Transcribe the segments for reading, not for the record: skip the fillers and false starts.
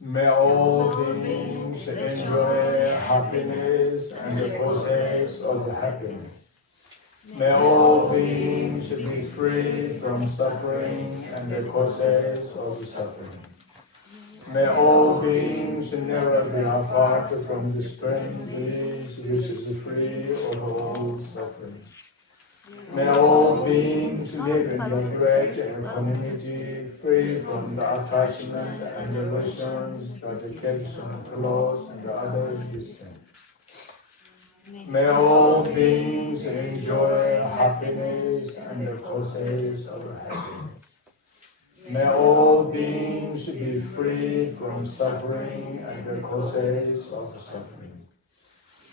May all beings enjoy happiness and the process of the happiness. May all beings be free from suffering and the causes of suffering. May all beings never be apart from the supreme bliss which is free of all suffering. May all beings live in the great equanimity, free from the attachment and illusions that keeps them close and the others distant. May all beings enjoy happiness and the causes of happiness. May all beings be free from suffering and the causes of suffering.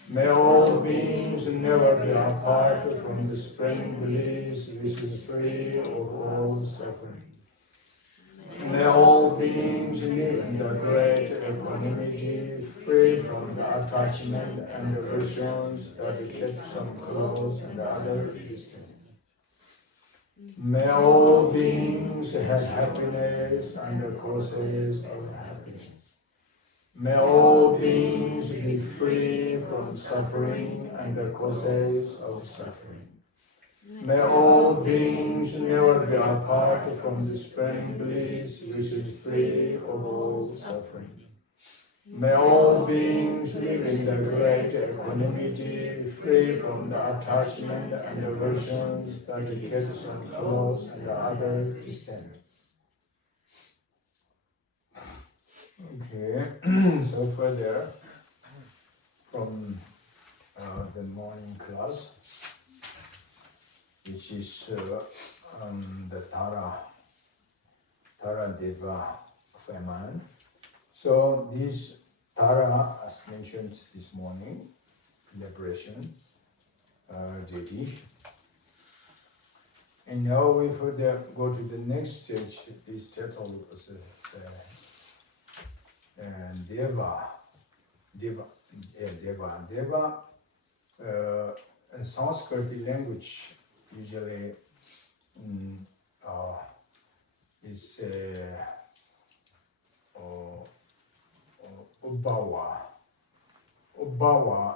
May all beings never be apart from the supreme bliss which is free of all suffering. May all beings live in the great equanimity, free from the attachment and aversions that keeps them close and the others distant. May all beings have happiness and the causes of happiness. May all beings be free from suffering and the causes of suffering. May all beings never be apart from the supreme bliss which is free of all suffering. May all beings live in the great equanimity, free from the attachment and aversions that keeps them close and the others distant. Okay, so further from the morning class, which is the Tara Deva feminine. So this Tara, as mentioned this morning, liberation deity. And now we further go to the next stage. This title is Deva. In Sanskrit language, usually is Ubawa. Ubawa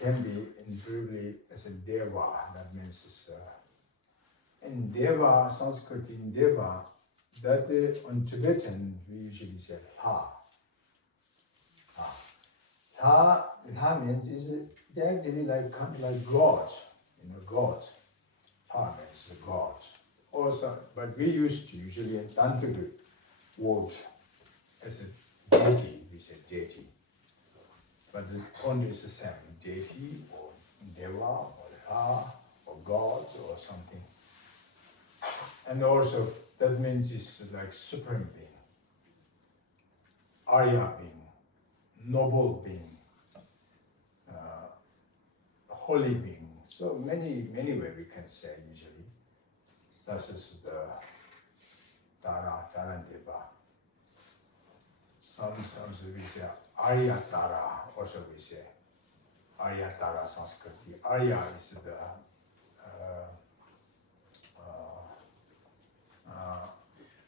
can be interpreted as a Deva. That means it's and Deva, Sanskrit in Deva, that on Tibetan we usually say Ha. Ha means is actually like kind of like gods, gods. Ha means gods. Also, but we used to usually in Tantric word as a deity, we say deity. But the only is the same, deity or Deva or Ha or gods or something. And also that means it's like supreme being, Arya being, noble being, holy being. So many ways we can say usually. That is the Tara Deva. Sometimes we say Arya Tara, also we say Arya Tara Sanskrit. Arya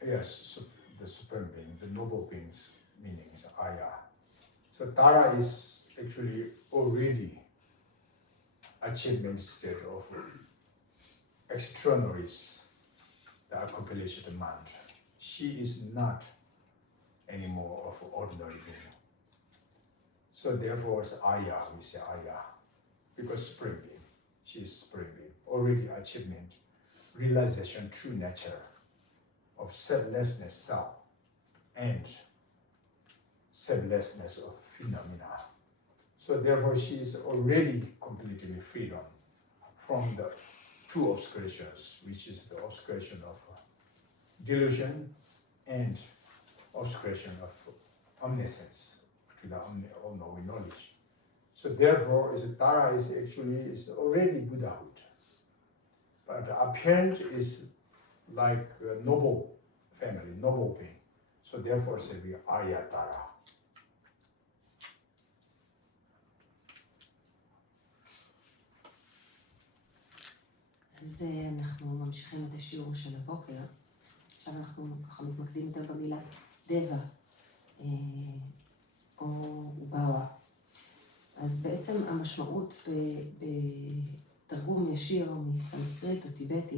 is the supreme being, the noble being's meaning is Arya. So Tara is actually already achievement state of extraordinaries, the accomplished man. She is not anymore of ordinary being. So therefore it's Arya, we say Arya, because supreme being, she is supreme being, already achievement, realization, true nature of selflessness, self, and selflessness of phenomena. So therefore she is already completely freedom from the two obscurations, which is the obscuration of delusion and obscuration of omniscience, to the all-knowing knowledge. So therefore Tara is actually already Buddhahood. But the apparent is like a noble family, noble being. So therefore say we Arya Tara. אז אנחנו ממשיכים את השיעור של הבוקר. עכשיו אנחנו ככה מתמקדים יותר במילה דבה. אז בעצם המשמעות בתרגום ישיר מסנסקריט או טיבטי,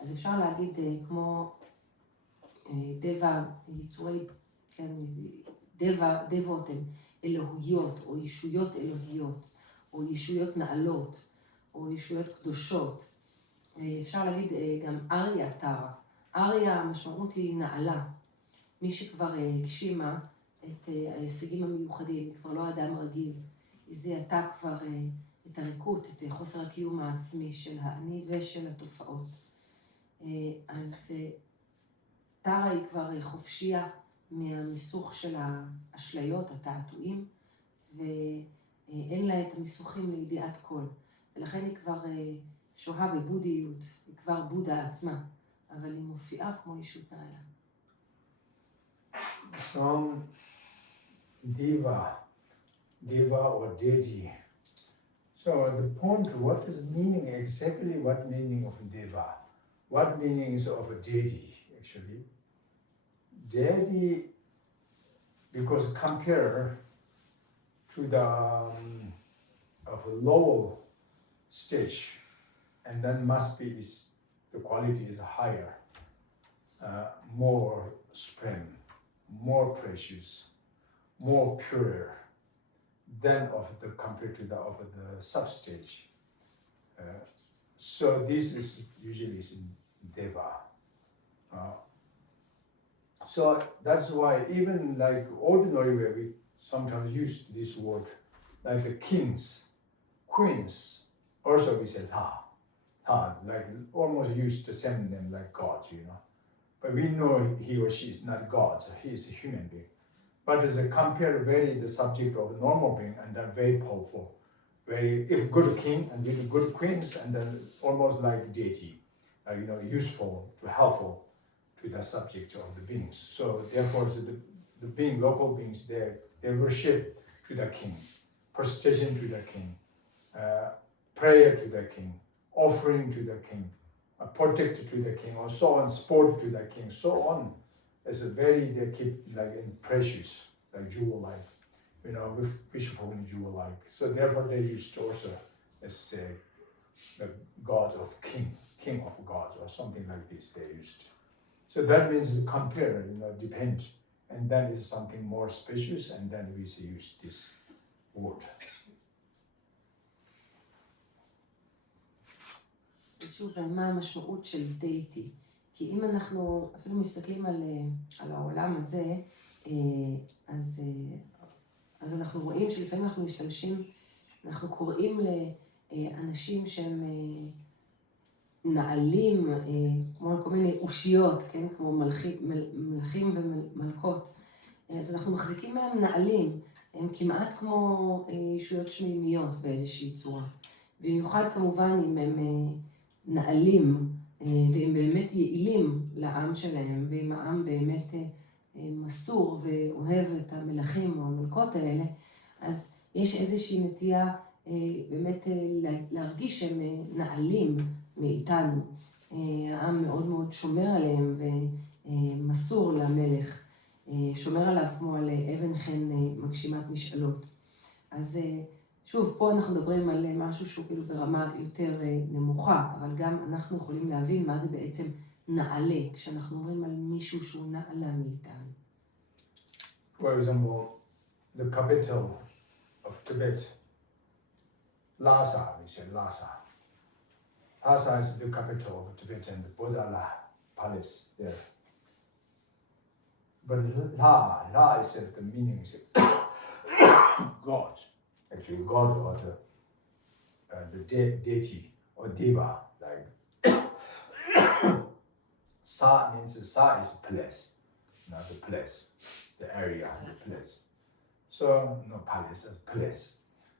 אז אפשר להגיד כמו דבע, יצורי, כן, דבות הן אלוהיות או ישויות אלוהיות, או ישויות נעלות, או ישויות קדושות. אפשר להגיד גם אריה טארה. אריה, המשמעות היא נעלה. מי שכבר הגשימה את ההישגים המיוחדים, כבר לא אדם רגיל, היא זיהתה כבר את הריקות, את חוסר הקיום העצמי של האני ושל התופעות. אז טארה היא כבר חופשייה מהמיסוך של האשליות, התעתועים, ואין לה את המיסוכים לידיעת כל. ולכן היא כבר שוהה בבודהיות, היא כבר בודה עצמה, אבל היא מופיעה כמו ישות נעלה. Some deva or deity. So the point, what is meaning, exactly what meaning of deva? What meaning is of a deity, actually? Deity, because compare to the of a lower stage, and then must be the quality is higher, more supreme, more precious, more pure than of the compared to the of the substage. So this is usually is in deva. So that's why even like ordinary way we sometimes use this word, like the kings, queens, also we say ta, like almost use the same name like God, you know. But we know he or she is not God, so he is a human being. But as a compare very the subject of normal being and then very powerful, very if good king and with good queens and then almost like deity, you know, useful to helpful to the subject of the beings. So therefore the being, local beings, they worship to the king, prostration to the king, prayer to the king, offering to the king, protect to the king, or so on, sport to the king, so on. It's a very, they keep like in precious, like jewel-like, you know, with wishful and jewel-like. So therefore they used also, let's say, the god of king of gods, or something like this they used. So that means compare, you know, depend, and then is something more spacious, and then we use this word. שוב, מה המשמעות של דייטי? כי אם אנחנו אפילו מסתכלים על העולם הזה, אז אנחנו רואים שלפעמים אנחנו משתמשים, אנחנו קוראים לאנשים שהם נעלים, כמו כל מיני אושיות, כן? כמו מלכים ומלכות. אז אנחנו מחזיקים מהם נעלים, הם כמעט כמו ישויות שמימיות באיזושהי צורה. במיוחד כמובן אם הם נעלים, והם באמת יעילים לעם שלהם, ואם העם באמת מסור ואוהב את המלכים או המלכות האלה, אז יש איזושהי נטייה באמת להרגיש שהם נעלים מאיתנו. העם מאוד מאוד שומר עליהם ומסור למלך, שומר עליו כמו על אבן חן מגשימת משאלות. אז שוב, פה אנחנו מדברים על משהו שהוא כאילו ברמה יותר נמוכה, אבל גם אנחנו יכולים להבין מה זה בעצם נעלה, כשאנחנו אומרים על מישהו שהוא נעלה מאיתנו. For example, the capital of Tibet, Lhasa, we say Lhasa. Lhasa is the capital of Tibet and the Bודהה palace there. But La is the meaning is God. Actually, God or the deity or deva, like Sa means Sa is place, not the place, the area, the place. So no palace, a place.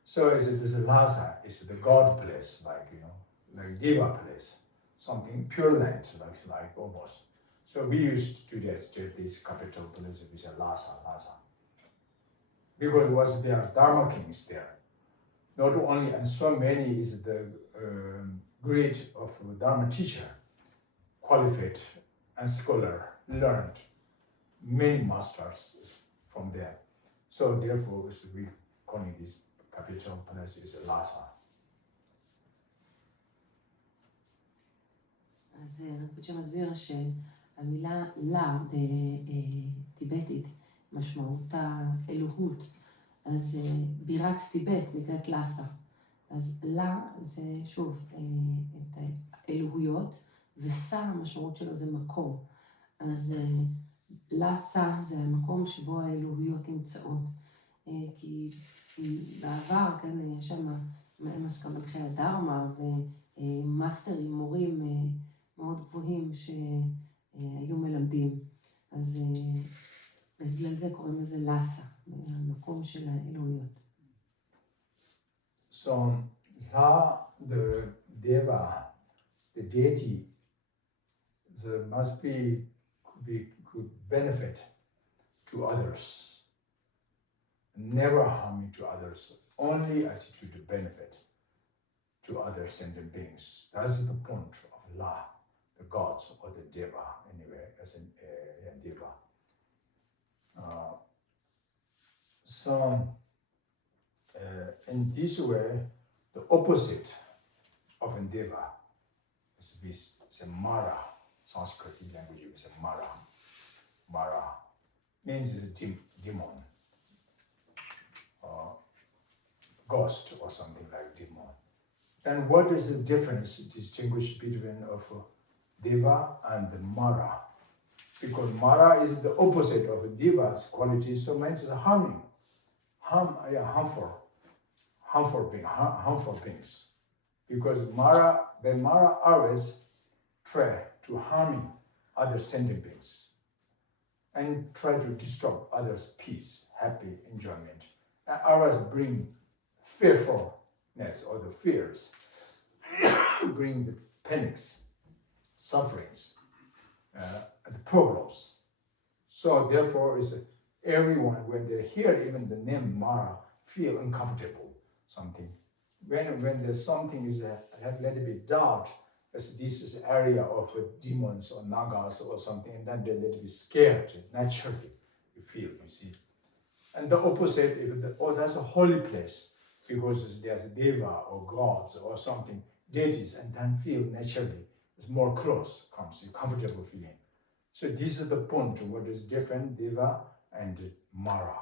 So this Lhasa is the God place, like you know, like deva place, something pure land, like almost. So we used to this capital place, which is Lhasa. Because it was there, Dharma kings there. Not only, and so many is the great of Dharma teacher, qualified and scholar, learned, many masters from there. So therefore, we calling this capital place is Lhasa. אז רינפוצ'ה מסביר שהמילה לה בטיבטית משמעותה אלוהות. אז בירת טיבט נקראת לאסה. אז לה זה שוב את האלוהויות, וסה המשמעות שלו זה מקום. אז לאסה זה המקום שבו האלוהויות נמצאות. כי בעבר, כן, יש שם ממש גם לקחי הדרמה ומאסטרים, מורים מאוד גבוהים שהיו מלמדים. אז בגלל זה קוראים לזה לאסה, המקום של האלוהויות. So, La, the Deva, the deity, there must be good benefit to others. Never harming to others, only attitude of benefit to other sentient beings. That's the point of La, the gods or the Deva, anyway, as in Deva. In this way, the opposite of Deva is Mara. Sanskrit language is Mara. Mara means demon, ghost or something like demon. And what is the difference distinguished between of Deva and Mara? Because Mara is the opposite of Deva's quality, so means harming, harmful things. Because Mara always try to harming other sentient beings and try to disturb others' peace, happy enjoyment, and always bring fearfulness or the fears, bring the panics, sufferings, and problems. So therefore, everyone when they hear even the name Mara, feel uncomfortable. Something when there's something is have a little bit doubt as this is area of demons or nagas or something, and then they're a little bit scared naturally. You feel, you see. And the opposite, that's a holy place because there's deva or gods or something, deities, and then feel naturally it's more close, comes a comfortable feeling. So this is the point what is different, deva and Mara.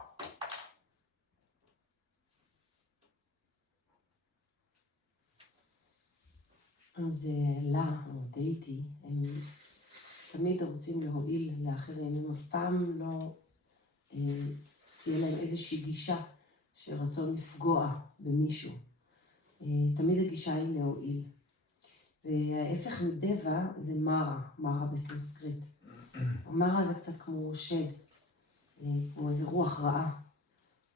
אז לה, או דייטי, הם תמיד רוצים להועיל לאחרים, הם אף פעם לא תהיה להם איזושהי גישה שרצון לפגוע במישהו. תמיד הגישה היא להועיל. וההפך מדבה זה מרה, מרה בסנסקריט. מרה זה קצת כמו שד, כמו איזה רוח רעה.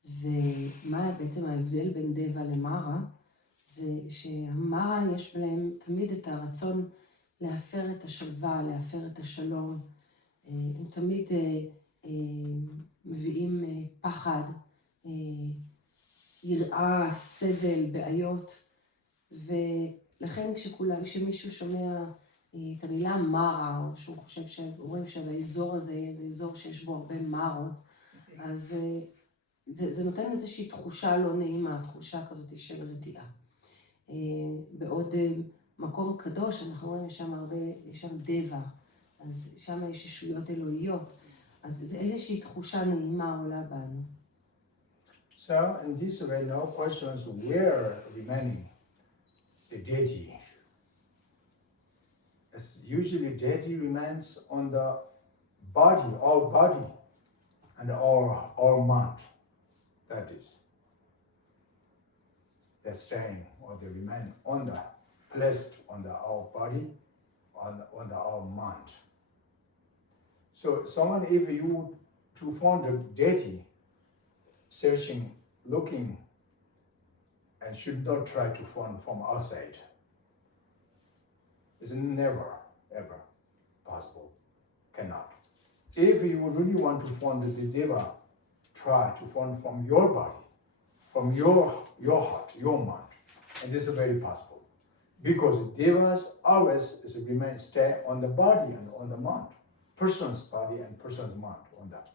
ומה בעצם ההבדל בין דבה למרה? זה שהמרה יש להם תמיד את הרצון להפר את השלווה, להפר את השלום. הם תמיד מביאים פחד, יראה, סבל, בעיות. ולכן כשמישהו שומע את המילה מרה, או שהוא חושב שאומרים שהאזור הזה זה אזור שיש בו הרבה מרות, אז זה נותן איזושהי תחושה לא נעימה, תחושה כזאת של רתיעה. בעוד מקום קדוש, אנחנו רואים יש שם דבה, אז שם יש ישויות אלוהיות, אז זה איזושהי תחושה נעימה עולה בנו. So in this way, no questions where remaining the deity. As usually deity remains on the body, and our mind. That is. They're staying or they remain placed on our body, on our mind. So someone, if you to find a deity, searching, looking, and should not try to find from outside. It's never, ever possible. Cannot. If you really want to find the deva, try to find from your body, from your heart, your mind. And this is very possible. Because devas always stay on the body and on the mind. Person's body and person's mind on that.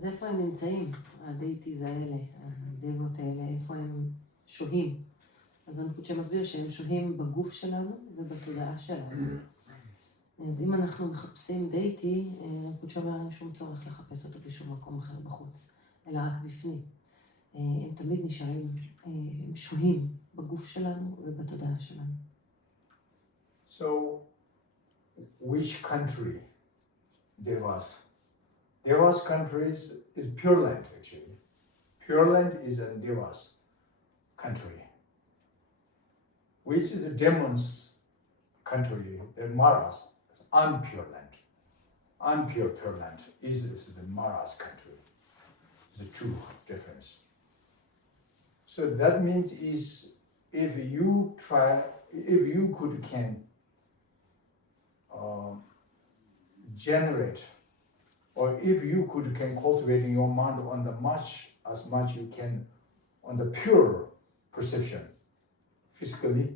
אז איפה הם נמצאים? הדייטיז האלה, הדבות האלה, איפה הם שוהים? אז רינפוצ'ה מסביר שהם שוהים בגוף שלנו ובתודעה שלנו. אז אם אנחנו מחפשים דייטי, רינפוצ'ה אומר אין שום צורך לחפש אותו בשום מקום אחר בחוץ, אלא רק בפנים. הם תמיד נשארים, הם שוהים בגוף שלנו ובתודעה שלנו. So, which country Devas? Devas countries is Pure Land actually. Pure Land is a Devas country. Which is a demon's country, the Maras, unpure land. Unpure Pure Land is the Maras country. The two difference. So that means is if you can generate, or if you can cultivate in your mind on the as much you can on the pure perception, physically,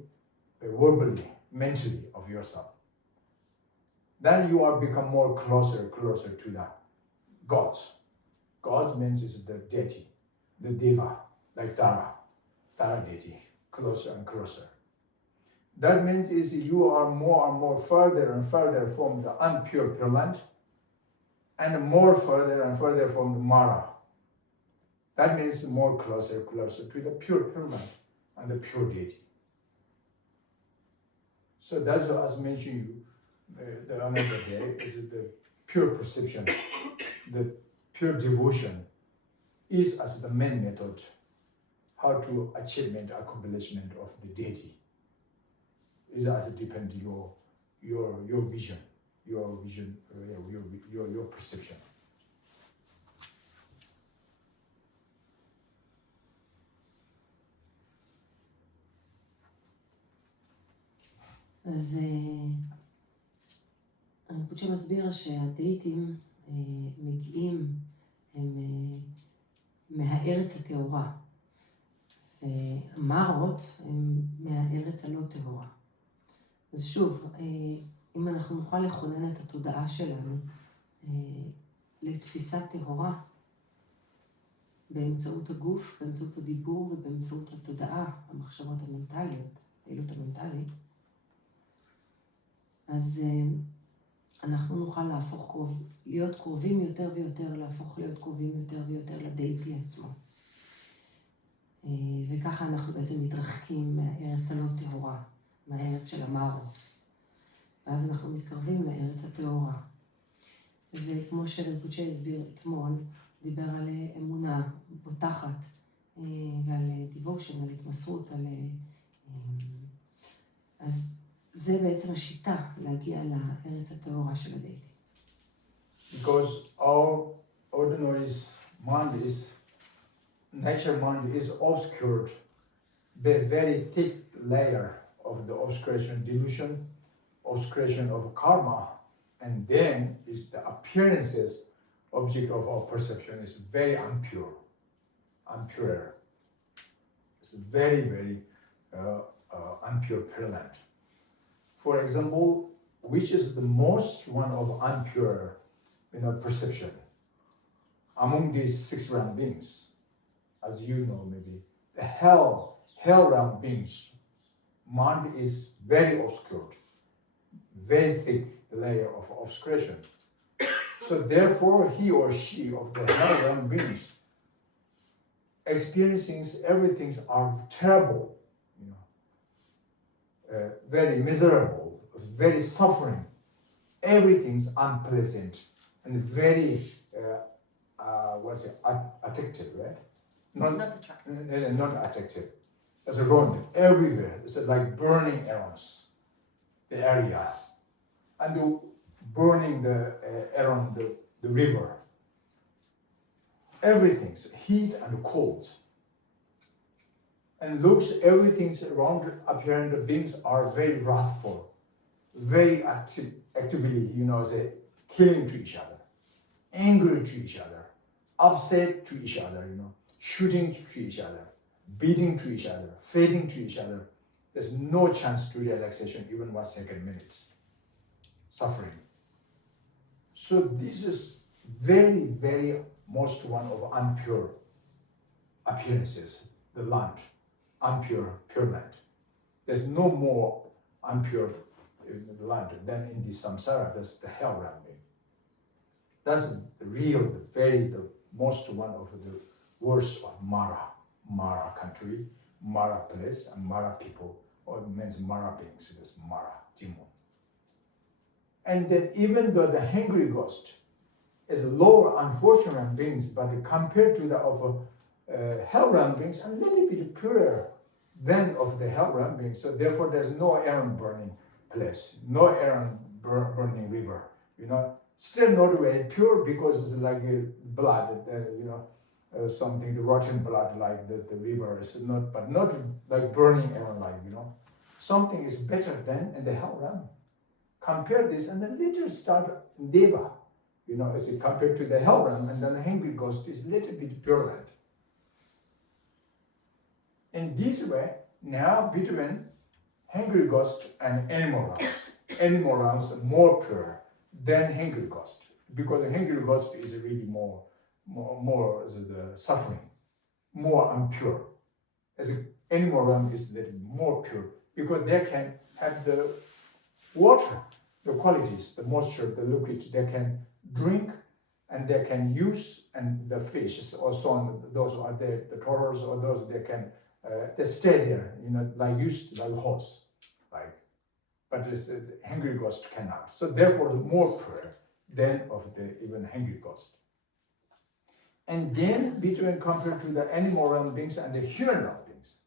verbally, mentally of yourself, then you are become more closer to the gods. God means is the deity, the deva, like Tara deity, closer and closer. That means is you are more and more further and further from the unpure Pure Land, and more further and further from the Mara. That means more closer to the pure Land and the pure deity. So that's as mentioned the another day is the pure perception, the pure devotion is as the main method how to achievement, accomplishment of the deity. Is as it depends your vision, your perception. אז רינפוצ'ה מסביר שהדייטים מגיעים הם מהארץ הטהורה, והמארות הם מהארץ הלא טהורה. אז שוב, אם אנחנו נוכל לכונן את התודעה שלנו לתפיסה טהורה, באמצעות הגוף, באמצעות הדיבור ובאמצעות התודעה, המחשבות המנטליות, פעילות המנטלית, אז אנחנו נוכל להיות קרובים יותר ויותר, להפוך להיות קרובים יותר ויותר לדייטי עצמו. וככה אנחנו בעצם מתרחקים מהארץ הלא טהורה, מהארץ של המארות. ואז אנחנו מתקרבים לארץ הטהורה. וכמו שרינפוצ'ה הסביר אתמול, דיבר על אמונה בוטחת, ועל devotion, על התמסרות, אז זה בעצם השיטה להגיע לארץ הטהורה של הדייטי. Because our ordinary mind nature mind is obscured by a very thick layer of the obscuration delusion, obscuration of karma, and then is the appearances object of our perception is very impure. It's very, very impure parallel. For example, which is the most one of impure, perception among these 6 realm beings? As you know, maybe the hell realm beings, mind is very obscure, very thick layer of obscuration. So therefore, he or she of the hell realm beings experiencing everything are terrible, very miserable, very suffering. Everything's unpleasant and very addictive, right? Not attractive. Not attractive. It's around everywhere. It's like burning arrows, the area, and burning around the river. Everything's heat and cold. And looks, everything's around appearing the beings are very wrathful, very actively, they killing to each other, angry to each other, upset to each other, shooting to each other, beating to each other, fighting to each other. There's no chance to relaxation, even 1 second, minutes. Suffering. So this is very, very most one of impure appearances, the land, pure land. There's no more impure in the land than in the samsara, that's the hell realm. That's the real, the most one of the worst one, Mara country, Mara place, and Mara people, or it means Mara beings, this Mara, demon. And then even though the hungry ghost is lower unfortunate beings, but compared to the of hell realm beings, a little bit purer than of the hell realm beings. So therefore there's no iron burning place, no iron burning river, Still not very pure because it's like blood, something, the rotten blood like the river is not, but not like burning iron like, Something is better than in the hell realm. Compare this and then later start deva, as it compared to the hell realm, and then the hungry ghost is a little bit pure land. In this way, now between hungry ghost and animal realms are more pure than hungry ghost, because the hungry ghost is really more the suffering, more impure. As an animal realm is little more pure, because they can have the water, the qualities, the moisture, the liquid, they can drink and they can use, and the fishes or so on, those are the turtles or those, they can they stay there, like used like horse, like. But the hungry ghost cannot. So therefore, more pure than of the even hungry ghost. And then between compared to the animal realm beings and the human realm beings,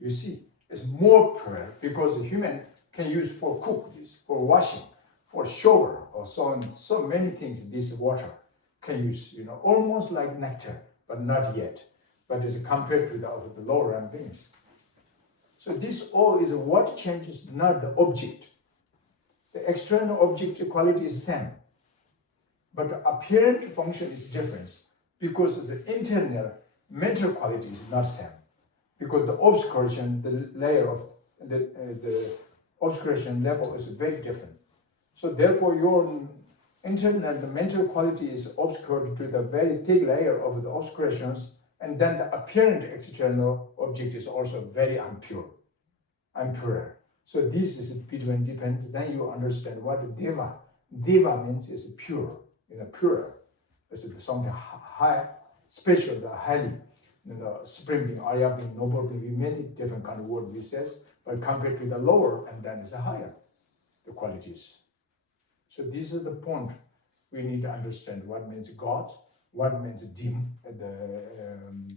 you see, it's more pure because the human can use for cook this, for washing, for shower, or so on. So many things this water can use, almost like nectar, but not yet. But it's compared to the lower realm beings. So this all is what changes, not the object. The external object quality is same, but the apparent function is different because the internal mental quality is not same. Because the obscuration, the layer of the obscuration level is very different. So therefore, your internal the mental quality is obscured to the very thick layer of the obscurations, and then the apparent external object is also very impure. So this is between dependent. Then you understand what deva means is pure, pure. It's something high, special, the highly, supreme being, Arya being, noble being, many different kind of word we says, but compared to the lower, and then it's higher, the qualities. So this is the point we need to understand what means God, what means the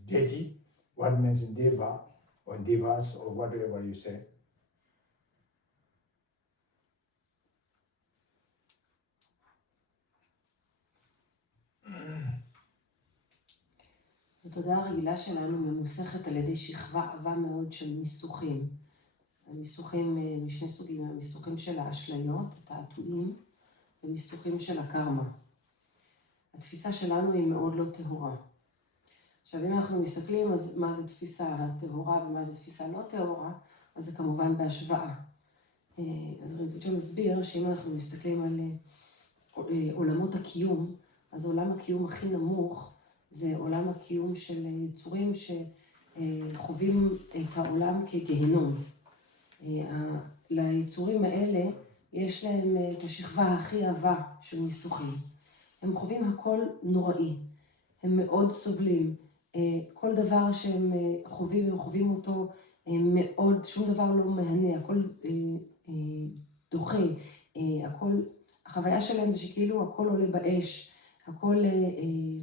deity, what means deva or devas or whatever you say. זו תודעה הרגילה שלנו ממוסכת על ידי שכבה עבה מאוד של מיסוכים. המיסוכים משני סוגים, המיסוכים של האשליות, התעתועים, ומיסוכים של הקרמה. התפיסה שלנו היא מאוד לא טהורה. עכשיו, אם אנחנו מסתכלים, אז מה זה תפיסה הטהורה ומה זה תפיסה לא טהורה, אז זה כמובן בהשוואה. אז רינפוצ'ה מסביר שאם אנחנו מסתכלים על עולמות הקיום, אז עולם הקיום הכי נמוך זה עולם הקיום של יצורים שחווים את העולם כגיהנום. ליצורים האלה יש להם את השכבה הכי עבה של מיסוכים. הם חווים הכל נוראי, הם מאוד סובלים. כל דבר שהם חווים, הם חווים אותו מאוד, שום דבר לא מהנה, הכל דוחה, הכל, החוויה שלהם זה שכאילו הכל עולה באש, הכל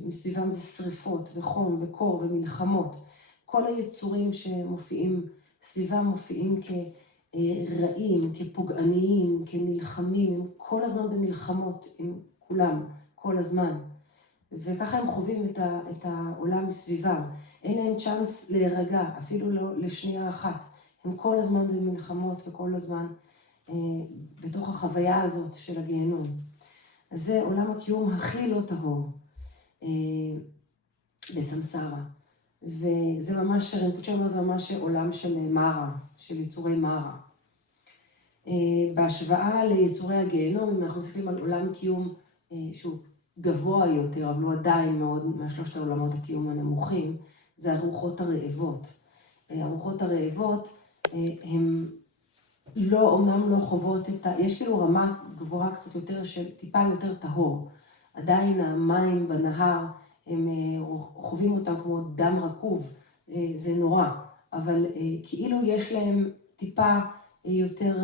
מסביבם זה שריפות וחום וקור ומלחמות. כל היצורים שמופיעים סביבם מופיעים כרעים, כפוגעניים, כנלחמים, הם כל הזמן במלחמות עם כולם, כל הזמן. וככה הם חווים את העולם מסביבם. אין להם צ'אנס להירגע, אפילו לא לשנייה אחת. הם כל הזמן במלחמות וכל הזמן בתוך החוויה הזאת של הגיהנום. אז זה עולם הקיום הכי לא טהור בסמסרה. וזה ממש, רינפוצ'ה אומר, זה ממש עולם של מארה, של יצורי מארה. בהשוואה ליצורי הגיהנום, אם אנחנו מסתכלים על עולם קיום שהוא גבוה יותר, אבל הוא עדיין מאוד מהשלושת העולמות הקיום הנמוכים, זה הרוחות הרעבות. הרוחות הרעבות הן אומנם לא חוות יש כאילו רמה גבוהה קצת יותר של טיפה יותר טהור. עדיין המים בנהר, הם חווים אותם כמו דם רקוב, זה נורא, אבל כאילו יש להם טיפה יותר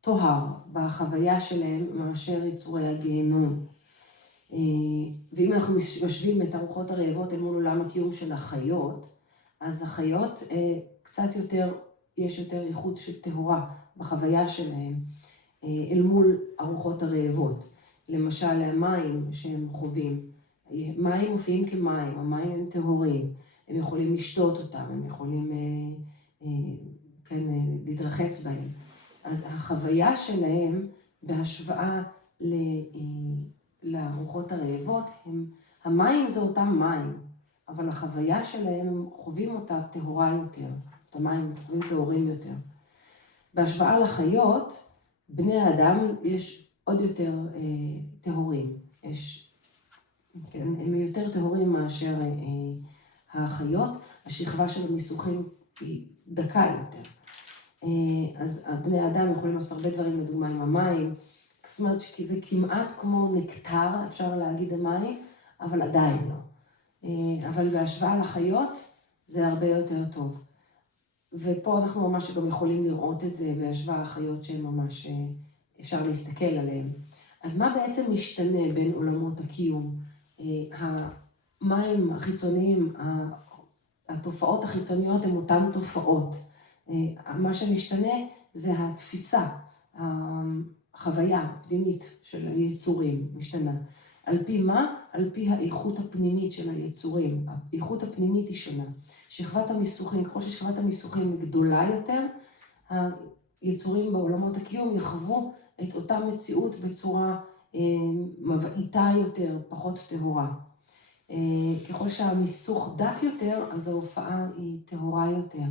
טוהר בחוויה שלהם מאשר יצורי הגיהנום. ואם אנחנו משווים את הרוחות הרעבות אל מול עולם הקיום של החיות, אז החיות קצת יותר, יש יותר איכות של טהורה בחוויה שלהם אל מול הרוחות הרעבות. למשל, המים שהם חווים, מים מופיעים כמים, המים הם טהורים, הם יכולים לשתות אותם, הם יכולים להתרחץ בהם. אז החוויה שלהם בהשוואה לרוחות הרעבות, המים זה אותם מים, אבל החוויה שלהם הם חווים אותה טהורה יותר, את המים חווים טהורים יותר. בהשוואה לחיות, בני האדם יש עוד יותר טהורים, הם יותר טהורים מאשר החיות, השכבה של הניסוחים היא דקה יותר. אז בני האדם יכולים לעשות הרבה דברים, לדוגמה עם המים, זאת אומרת שזה כמעט כמו נקטר, אפשר להגיד המים, אבל עדיין לא. אבל בהשוואה לחיות זה הרבה יותר טוב. ופה אנחנו ממש גם יכולים לראות את זה בהשוואה לחיות שהן ממש אפשר להסתכל עליהן. אז מה בעצם משתנה בין עולמות הקיום? המים החיצוניים, התופעות החיצוניות הן אותן תופעות. מה שמשתנה זה התפיסה, החוויה הפנימית של היצורים משתנה. על פי מה? על פי האיכות הפנימית של היצורים. האיכות הפנימית היא שונה. שכבת המיסוכים, ככל ששכבת המיסוכים גדולה יותר, היצורים בעולמות הקיום יחוו את אותה מציאות בצורה מבעיטה יותר, פחות טהורה. ככל שהמיסוך דק יותר, אז ההופעה היא טהורה יותר.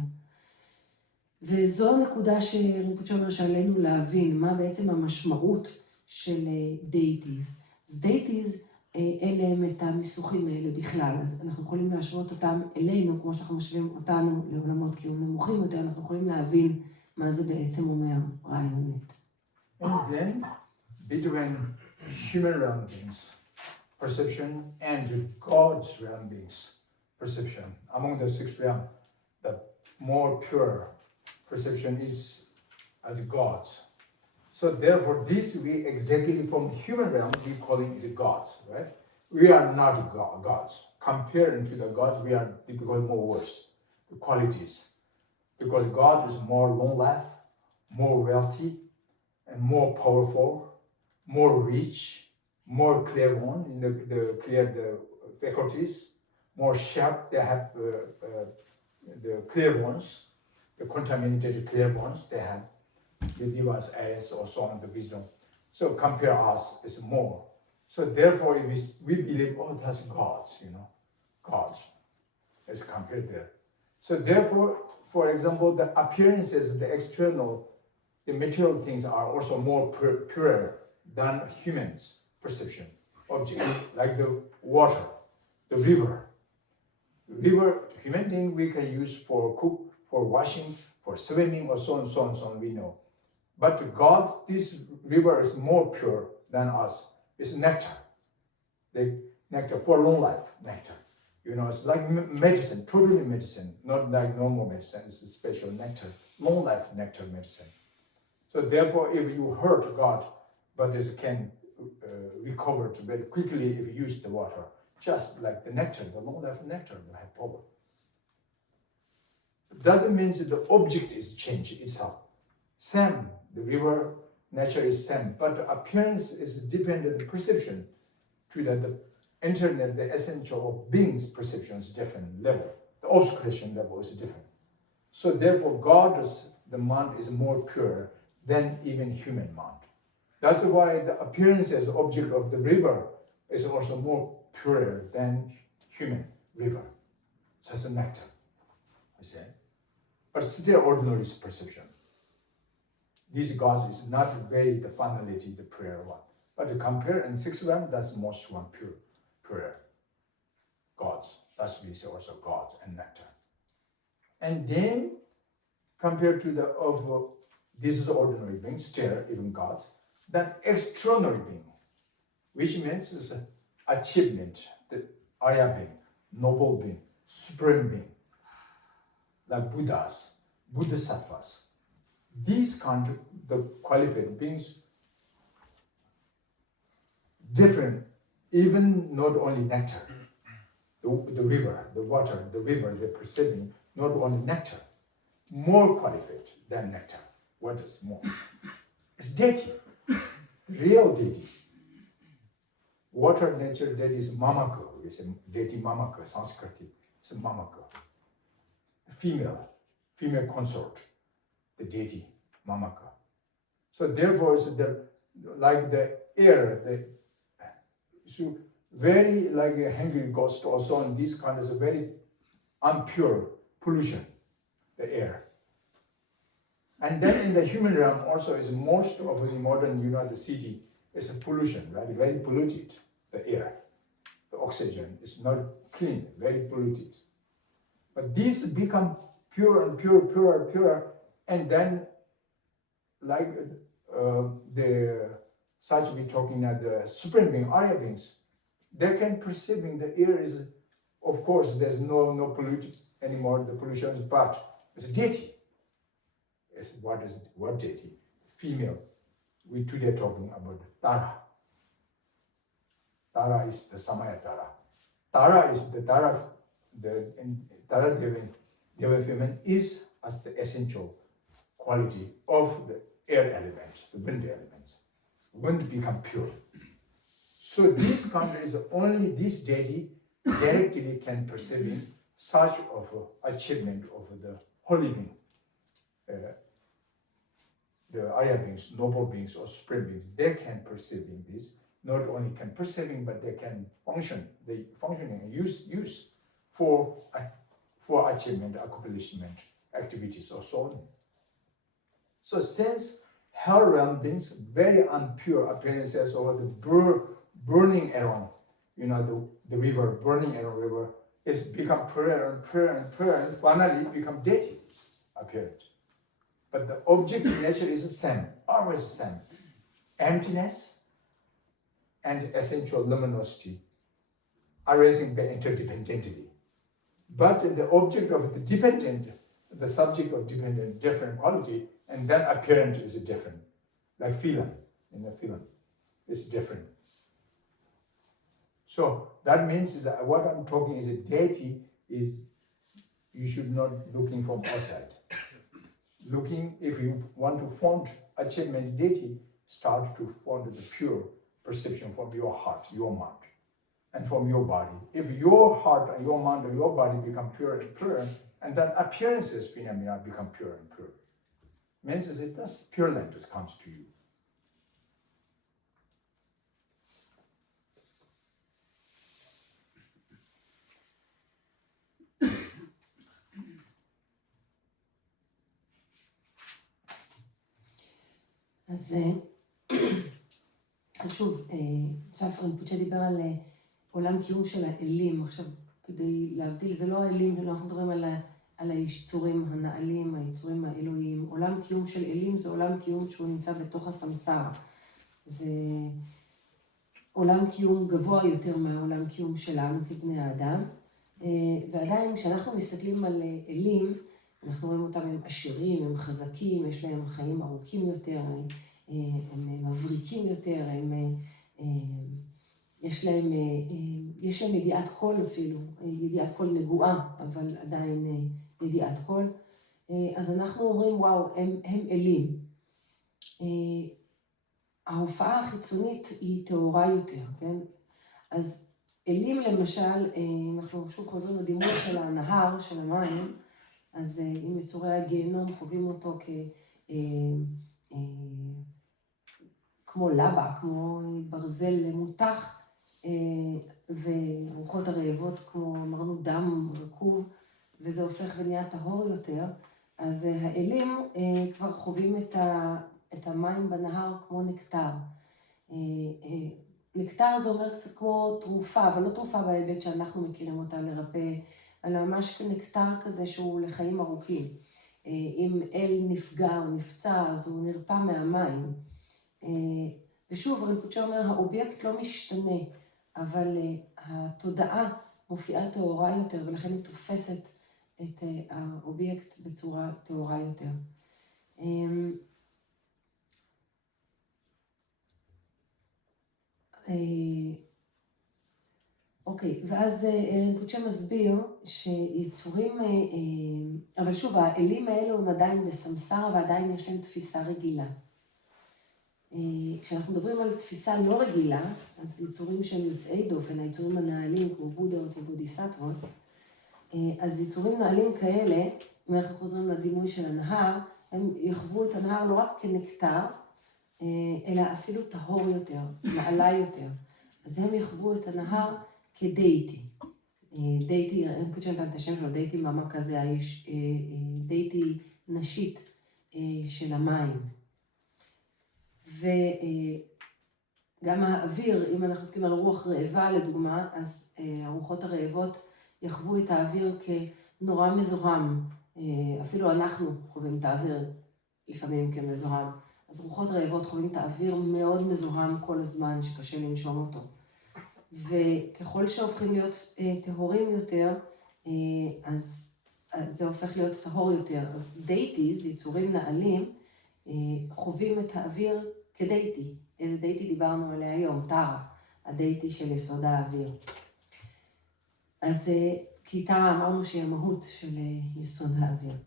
וזו נקודה שרינפוצ'ה אומר שעלינו להבין מה בעצם המשמעות של דייטיז. אז דייטיז, אלה הם את המיסוכים האלה בכלל, אז אנחנו יכולים להשוות אותם אלינו, כמו שאנחנו משווים אותנו לעולמות קיום נמוכים יותר, אנחנו יכולים להבין מה זה בעצם אומר רעיונית. And then, between human realm beings, perception, and God's realm beings, perception, among the six realms, the more pure perception is as God's. So therefore, this we exactly from human realm, we calling it gods, right? We are not gods. Compared to the gods, we are typically more worse, the qualities. Because God is more long life, more wealthy, and more powerful, more rich, more clairvoyant in the faculties, more sharp, they have the clairvoyance, the contaminated clairvoyance they have. They give us eyes or so on, the wisdom. So compare us is more. So therefore, if we believe, oh, that's gods, gods, as compared there. So therefore, for example, the appearances, the external, the material things are also more pure than humans' perception object, like the water, the river. The river, human thing we can use for cook, for washing, for swimming, or so on, so on, so on, we know. But God, this river is more pure than us. It's nectar. Like nectar for long life, nectar. It's like medicine, totally medicine, not like normal medicine. It's a special nectar, long life nectar medicine. So therefore, if you hurt God, but this can recover very quickly if you use the water, just like the nectar, the long life nectar will have power. It doesn't mean that the object is changed itself. Same, the river nature is same, but the appearance is dependent on perception. To the internet, the essential of being's perception is different level. The obscuration level is different. So therefore, the mind is more pure than even human mind. That's why the appearance as object of the river is also more pure than human river. So it's a nectar, you see. But still ordinary perception. This God is not very the finality, the prayer one. But to compare in 6 realms, that's most one pure gods. That's we say also gods and nectar. And then compared to the of these ordinary beings, still even gods, that extraordinary being, which means is achievement, the Arya being, noble being, supreme being, like Buddhas, Bodhisattvas. These kind of the qualified beings, different, even not only nectar, the river, the water, the river, they're perceiving not only nectar, more qualified than nectar. What is more? It's deity, real deity. Water nature deity is mamaka, we say deity mamaka, Sanskrit, it's mamaka. Female consort, the deity mamaka. So therefore, it's like the air, so very like a hungry ghost also, and these kind of very impure pollution, the air. And then in the human realm also is most of the modern, the city is a pollution, right? Very polluted, the air. The oxygen is not clean, very polluted. But these become pure and pure, and then like such we talking at the supreme being, Arya beings, they can perceiving the air is, of course, there's no polluted anymore, the pollution, but it's deity. It's what deity? Female. We today talking about Tara. Tara is the Samaya Tara. Tara is the Tara, Tara Deva feminine is as the essential quality of the air element, the wind elements. Wind become pure. So this countries, only this deity directly can perceive such of achievement of the holy being. The Arya beings, noble beings or supreme beings, they can perceive this. Not only can perceiving, but they can function. They functioning and use for achievement, accomplishment, activities or so on. So since hell realm beings very impure appearances over the burning around, the river, burning around river, is become prayer and finally become deity appearance. But the objective nature is the same, always the same. Emptiness and essential luminosity arising by interdependentity. But the object of the dependent, the subject of dependent, different quality, and then apparent is different. Like film, in the film, it's different. So that means that what I'm talking is a deity is, you should not looking from outside. Looking, if you want to find achievement deity, start to find the pure perception from your heart, your mind, and from your body. If your heart and your mind and your body become pure, and then appearances phenomena become pure, means that that's pure land just comes to you. אז שוב, עכשיו רינפוצ'ה דיבר על עולם קיום של האלים. עכשיו, כדי להבדיל, זה לא האלים, אנחנו מדברים על היצורים הנעלים, היצורים האלוהיים. עולם קיום של אלים זה עולם קיום שהוא נמצא בתוך הסמסרה. זה עולם קיום גבוה יותר מהעולם קיום שלנו כבני האדם. ועדיין, כשאנחנו מסתכלים על אלים, אנחנו רואים אותם הם עשירים, הם חזקים, יש להם חיים ארוכים יותר, הם מבריקים יותר, יש להם ידיעת קול אפילו, ידיעת קול נגועה, אבל עדיין ידיעת קול. אז אנחנו אומרים, וואו, הם אלים. ההופעה החיצונית היא טהורה יותר, כן? אז אלים למשל, אנחנו שוב חוזרים לדימוי של הנהר, של המים, אז עם יצורי הגיהנום חווים אותו כמו לבה, כמו ברזל מותח, ורוחות הרעבות כמו אמרנו דם רקוב, וזה הופך ונהיה טהור יותר. אז האלים כבר חווים את המים בנהר כמו נקטר. נקטר זה אומר קצת כמו תרופה, אבל לא תרופה בהיבט שאנחנו מכירים אותה לרפא, אלא ממש נקטר כזה שהוא לחיים ארוכים. אם אל נפגע או נפצע, אז הוא נרפא מהמים. ושוב, רינפוצ'ה אומר, האובייקט לא משתנה, אבל התודעה מופיעה טהורה יותר, ולכן היא תופסת את האובייקט בצורה טהורה יותר. אוקיי, ואז רינפוצ'ה מסביר שיצורים, אבל שוב, האלים האלו הם עדיין בסמסרה ועדיין יש להם תפיסה רגילה. כשאנחנו מדברים על תפיסה לא רגילה, אז יצורים שהם יוצאי דופן, היצורים הנעלים כמו בודהות ובודהיסטוות, אז יצורים נעלים כאלה, אם אנחנו חוזרים לדימוי של הנהר, הם יחוו את הנהר לא רק כנקטר, אלא אפילו טהור יותר, נעלה יותר. אז הם יחוו את הנהר כדייטי. דייטי, אני חושבת שנתן את השם שלו, דייטי מעמק כזה, דייטי נשית של המים. וגם האוויר, אם אנחנו עוסקים על רוח רעבה לדוגמה, אז הרוחות הרעבות יחוו את האוויר כנורא מזוהם. אפילו אנחנו חווים את האוויר לפעמים כמזוהם. אז רוחות רעבות חווים את האוויר מאוד מזוהם כל הזמן, שקשה לנשום אותו. וככל שהופכים להיות טהורים יותר, אז זה הופך להיות טהור יותר. אז דייטיז, יצורים נעלים, חווים את האוויר כדייטי. איזה דייטי דיברנו עליה היום? טארה, הדייטי של יסוד האוויר. אז כי טארה אמרנו שהיא המהות של יסוד האוויר.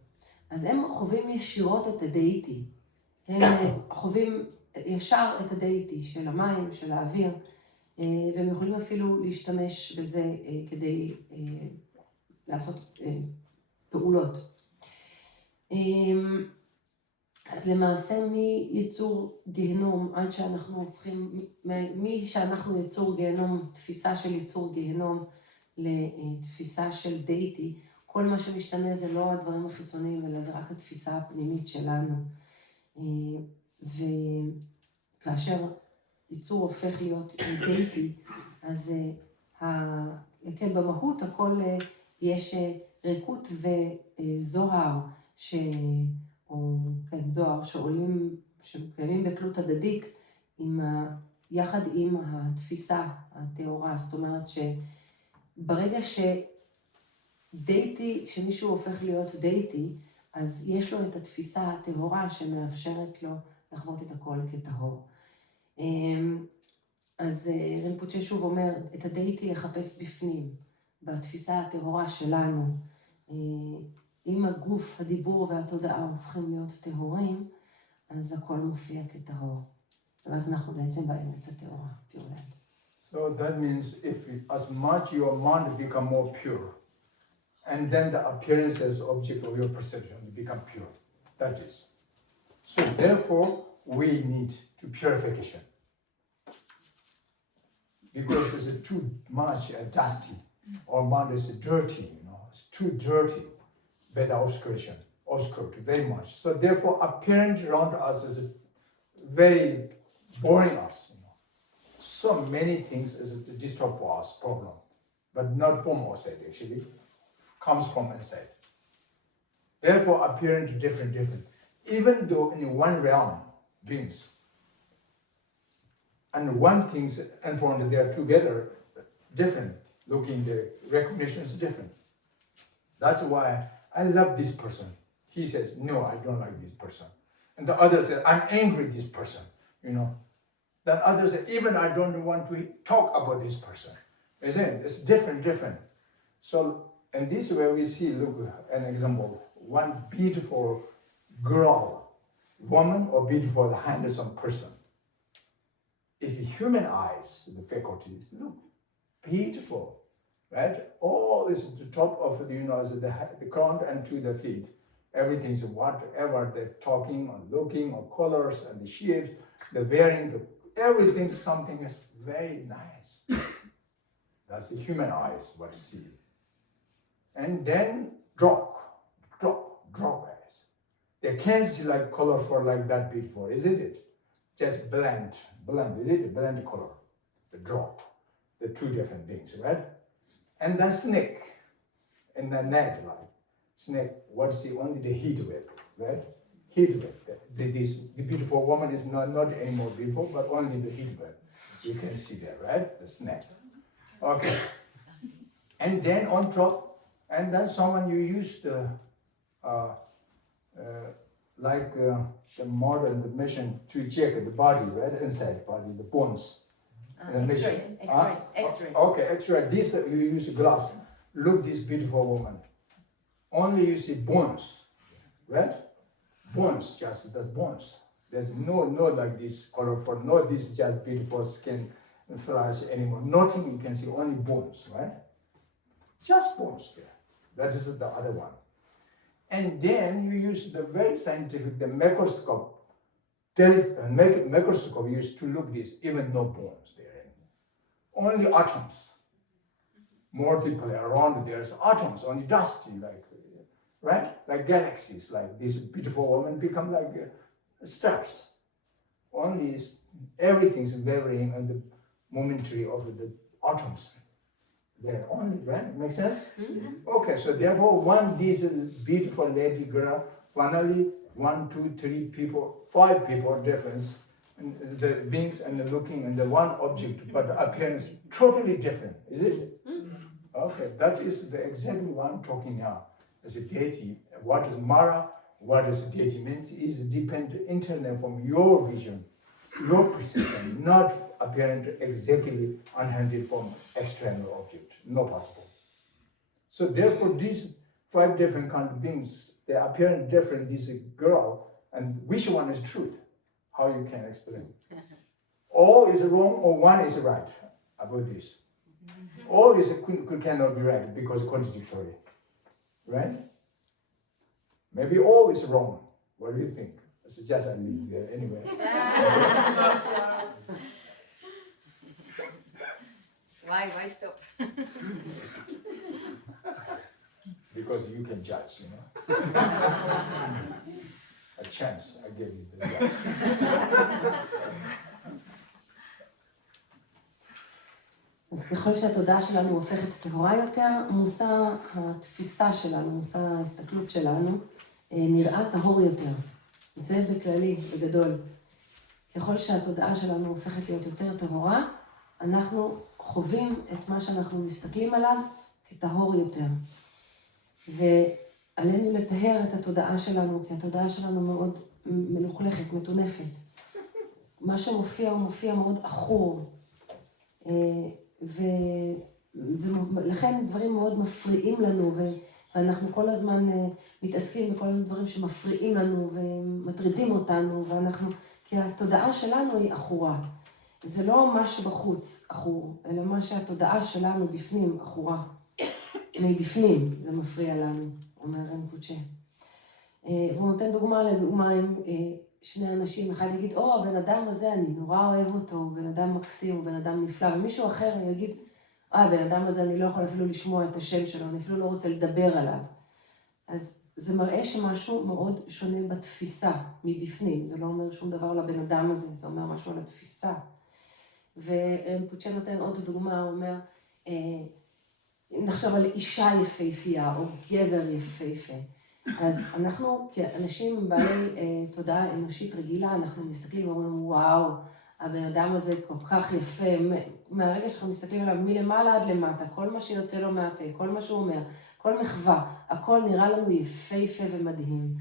אז הם חווים ישירות את הדייטי. הם חווים ישר את הדייטי של המים, של האוויר, והם יכולים אפילו להשתמש בזה כדי לעשות פעולות. אז למעשה מיצור גיהנום עד שאנחנו הופכים, שאנחנו יצור גיהנום, תפיסה של יצור גיהנום לתפיסה של דייטי, כל מה שמשתנה זה לא הדברים החיצוניים, אלא זה רק התפיסה הפנימית שלנו. וכאשר יצור הופך להיות דייטי, אז כן, במהות הכל יש ריקות וזוהר, או כן, זוהר שעולים, שקיימים בתלות הדדית, יחד עם התפיסה הטהורה. זאת אומרת שברגע שדייטי, כשמישהו הופך להיות דייטי, אז יש לו את התפיסה הטהורה שמאפשרת לו לחוות את הכל כטהור. אז רינפוצ'ה שוב אומר, את הדייטי לחפש בפנים, בתפיסה הטהורה שלנו. אם הגוף, הדיבור והתודעה הופכים להיות טהורים, אז הכל מופיע כטהור. ואז אנחנו בעצם בארץ הטהורה, pure land. So that means if as much your mind become more pure, and then the appearances, object of your perception become pure. That is. So therefore, we need to purification. Because it's too much dusty, our mind is dirty, it's too dirty. Beta obscuration, obscured very much. So therefore, appearance around us is very boring us. So many things is to disturb for us problem, but not from outside actually, comes from inside. Therefore, appearance different. Even though in one realm beings, and one things and for they are together different. Looking the recognition is different. That's why. I love this person. He says, no, I don't like this person. And the other says, I'm angry with this person, Then others say, even I don't want to talk about this person. It's different. So in this way we see, look, an example, one beautiful girl, woman, or beautiful handsome person. If human eyes, the faculties, look, beautiful. Right? All is at the top of the crown and to the feet. Everything's whatever they're talking or looking or colors and the shapes, the wearing, everything, something is very nice. That's the human eyes, what you see. And then drop eyes. They can't see like colorful like that beautiful, isn't it? Just bland, blend, is it? The blend color, the drop, the two different things, right? And the snake, in the net, like snake, what is the only the heat wave, right? Heat wave. The beautiful woman is not anymore beautiful, but only the heat wave. You can see that, right? The snake. Okay. And then on top, and then someone you use the the modern machine to check the body, right? Inside body, the bones. X-ray. Okay, X-ray. This you use glass. Look, this beautiful woman. Only you see bones, right? Bones, just the bones. There's no like this colorful, no this just beautiful skin flash anymore. Nothing you can see, only bones, right? Just bones there. That is the other one. And then you use the very scientific, the microscope. Microscope used to look this, even no bones there. Only atoms. Multiple around there's atoms, only dust, like, right? Like galaxies, like this beautiful woman become like stars. Only everything's varying on the momentary of the atoms. They're only, right? Make sense? Mm-hmm. Okay, so therefore, this beautiful lady girl, finally, 1, 2, 3 people, 5 people difference, and the beings and the looking and the one object, but the appearance totally different, is it? Mm-hmm. Okay, that is the exactly one I'm talking now. As a deity, what is Mara, what is deity means is dependent internally from your vision, your perception, not apparent exactly unhandled from external object, no possible. So therefore these 5 different kind of beings, they appear different, this girl, and which one is truth? How you can explain? All is wrong or one is right about this. All is cannot be right because contradictory, right? Maybe all is wrong. What do you think? I suggest I leave there anyway. Why stop? Because you can judge, you know. A chance I gave you the judge. אז ככל שהתודעה שלנו הופכת טהורה יותר, מושא התפיסה שלנו, מושא ההסתכלות שלנו, נראה טהור יותר. זה בכללי, בגדול. ככל שהתודעה שלנו הופכת להיות יותר טהורה, אנחנו חווים את מה שאנחנו מסתכלים עליו כטהור יותר. ועלינו לטהר את התודעה שלנו, כי התודעה שלנו מאוד מלוכלכת, מטונפת. מה שמופיע הוא מופיע מאוד עכור. ולכן דברים מאוד מפריעים לנו, ואנחנו כל הזמן מתעסקים בכל מיני דברים שמפריעים לנו ומטרידים אותנו, כי התודעה שלנו היא עכורה. זה לא מה שבחוץ עכור, אלא מה שהתודעה שלנו בפנים עכורה. מבפנים זה מפריע לנו, אומר רינפוצ'ה. והוא נותן לדוגמה עם שני אנשים, אחד יגיד, הבן אדם הזה, אני נורא אוהב אותו, הוא בן אדם מקסים, הוא בן אדם נפלא, ומישהו אחר יגיד, הבן אדם הזה, אני לא יכול אפילו לשמוע את השם שלו, אני אפילו לא רוצה לדבר עליו. אז זה מראה שמשהו מאוד שונה בתפיסה, מבפנים, זה לא אומר שום דבר לבן אדם הזה, זה אומר משהו על התפיסה. ורינפוצ'ה נותן עוד דוגמה, הוא אומר, נחשב על אישה יפהפייה, או גבר יפהפה. אז אנחנו, כאנשים בעלי תודעה אנושית רגילה, אנחנו מסתכלים ואומרים, וואו, הבן אדם הזה כל כך יפה, מהרגע שאנחנו מסתכלים עליו מלמעלה עד למטה, כל מה שיוצא לו מהפה, כל מה שהוא אומר, כל מחווה, הכל נראה לנו יפהפה ומדהים.